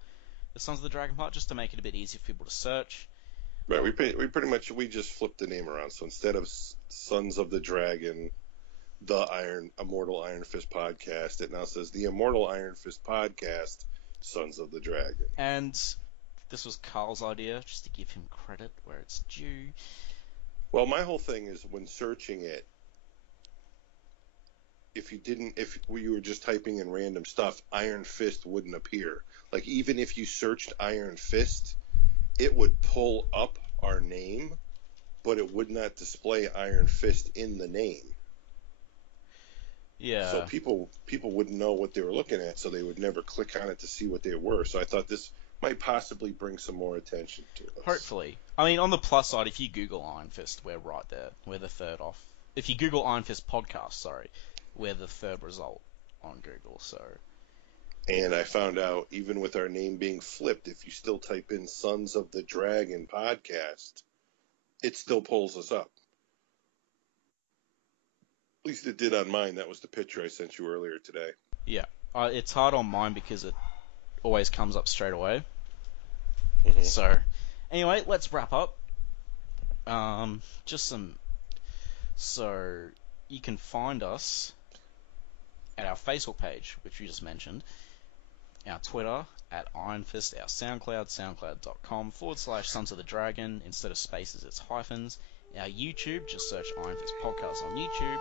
the Sons of the Dragon part, just to make it a bit easier for people to search. Right, we just flipped the name around. So instead of Sons of the Dragon, the Immortal Iron Fist podcast, it now says the Immortal Iron Fist podcast, Sons of the Dragon. And this was Carl's idea, just to give him credit where it's due. Well, my whole thing is when searching it, if you were just typing in random stuff, Iron Fist wouldn't appear. Like, even if you searched Iron Fist, it would pull up our name, but it would not display Iron Fist in the name. Yeah. So people wouldn't know what they were looking at, so they would never click on it to see what they were. So I thought this might possibly bring some more attention to us. Hopefully. I mean, on the plus side, if you Google Iron Fist, we're right there. We're the third off. If you Google Iron Fist podcast, sorry, we're the third result on Google. So. And I found out, even with our name being flipped, if you still type in Sons of the Dragon podcast, it still pulls us up. At least it did on mine. That was the picture I sent you earlier today. Yeah. It's hard on mine because it always comes up straight away. Mm-hmm. So, anyway, let's wrap up. So, you can find us at our Facebook page, which you just mentioned, our Twitter at Iron Fist, our SoundCloud, soundcloud.com/Sons of the Dragon. Instead of spaces, it's hyphens. Our YouTube, just search Iron Fist Podcast on YouTube.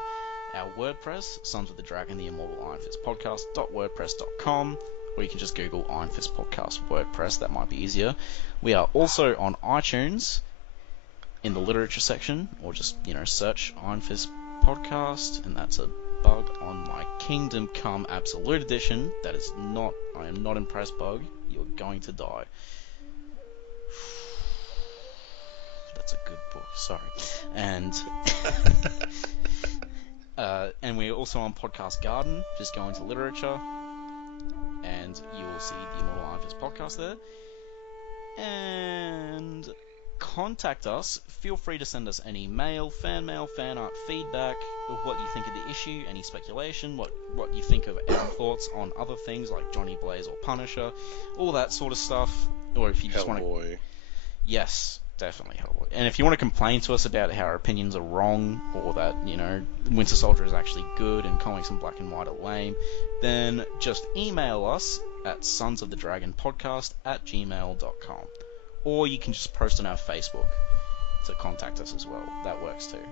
Our WordPress, Sons of the Dragon, the Immortal Iron Fist Podcast.wordpress.com. Or you can just Google Iron Fist Podcast WordPress, that might be easier. We are also on iTunes in the literature section, or just, search Iron Fist Podcast, and that's a bug on my Kingdom Come Absolute Edition. That is not, I am not impressed, bug. You're going to die. That's a good book, sorry. And and we're also on Podcast Garden. Just go into literature, and you will see the Immortal Iron Fist podcast there. And contact us. Feel free to send us any mail, fan art, feedback of what you think of the issue, any speculation, what you think of our thoughts on other things like Johnny Blaze or Punisher, all that sort of stuff. Or if you just want to... Yes, definitely Hellboy. And if you want to complain to us about how our opinions are wrong, or that, Winter Soldier is actually good and comics in black and white are lame, then just email us at sonsofthedragonpodcast@gmail.com. Or you can just post on our Facebook to contact us as well. That works too.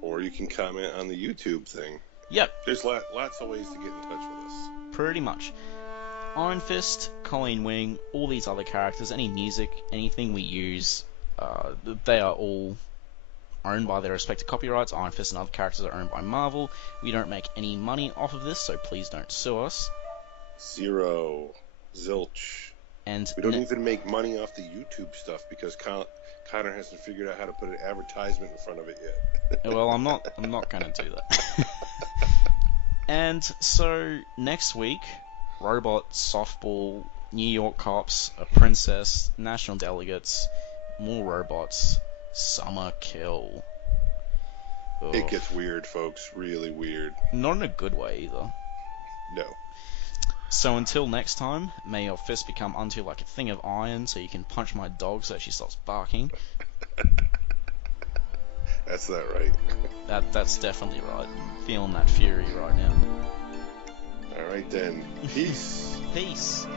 Or you can comment on the YouTube thing. Yep. There's lots of ways to get in touch with us. Pretty much. Iron Fist, Colleen Wing, all these other characters, any music, anything we use, they are all owned by their respective copyrights. Iron Fist and other characters are owned by Marvel. We don't make any money off of this, so please don't sue us. Zero. Zilch. And we don't even make money off the YouTube stuff because Connor hasn't figured out how to put an advertisement in front of it yet. Well, I'm not going to do that. And so next week, robot, softball, New York cops, a princess, national delegates, more robots, summer kill. Ugh. It gets weird, folks. Really weird. Not in a good way either. No. So until next time, may your fist become unto like a thing of iron so you can punch my dog so she stops barking. That's not right. That's definitely right. I'm feeling that fury right now. Alright then. Peace. Peace.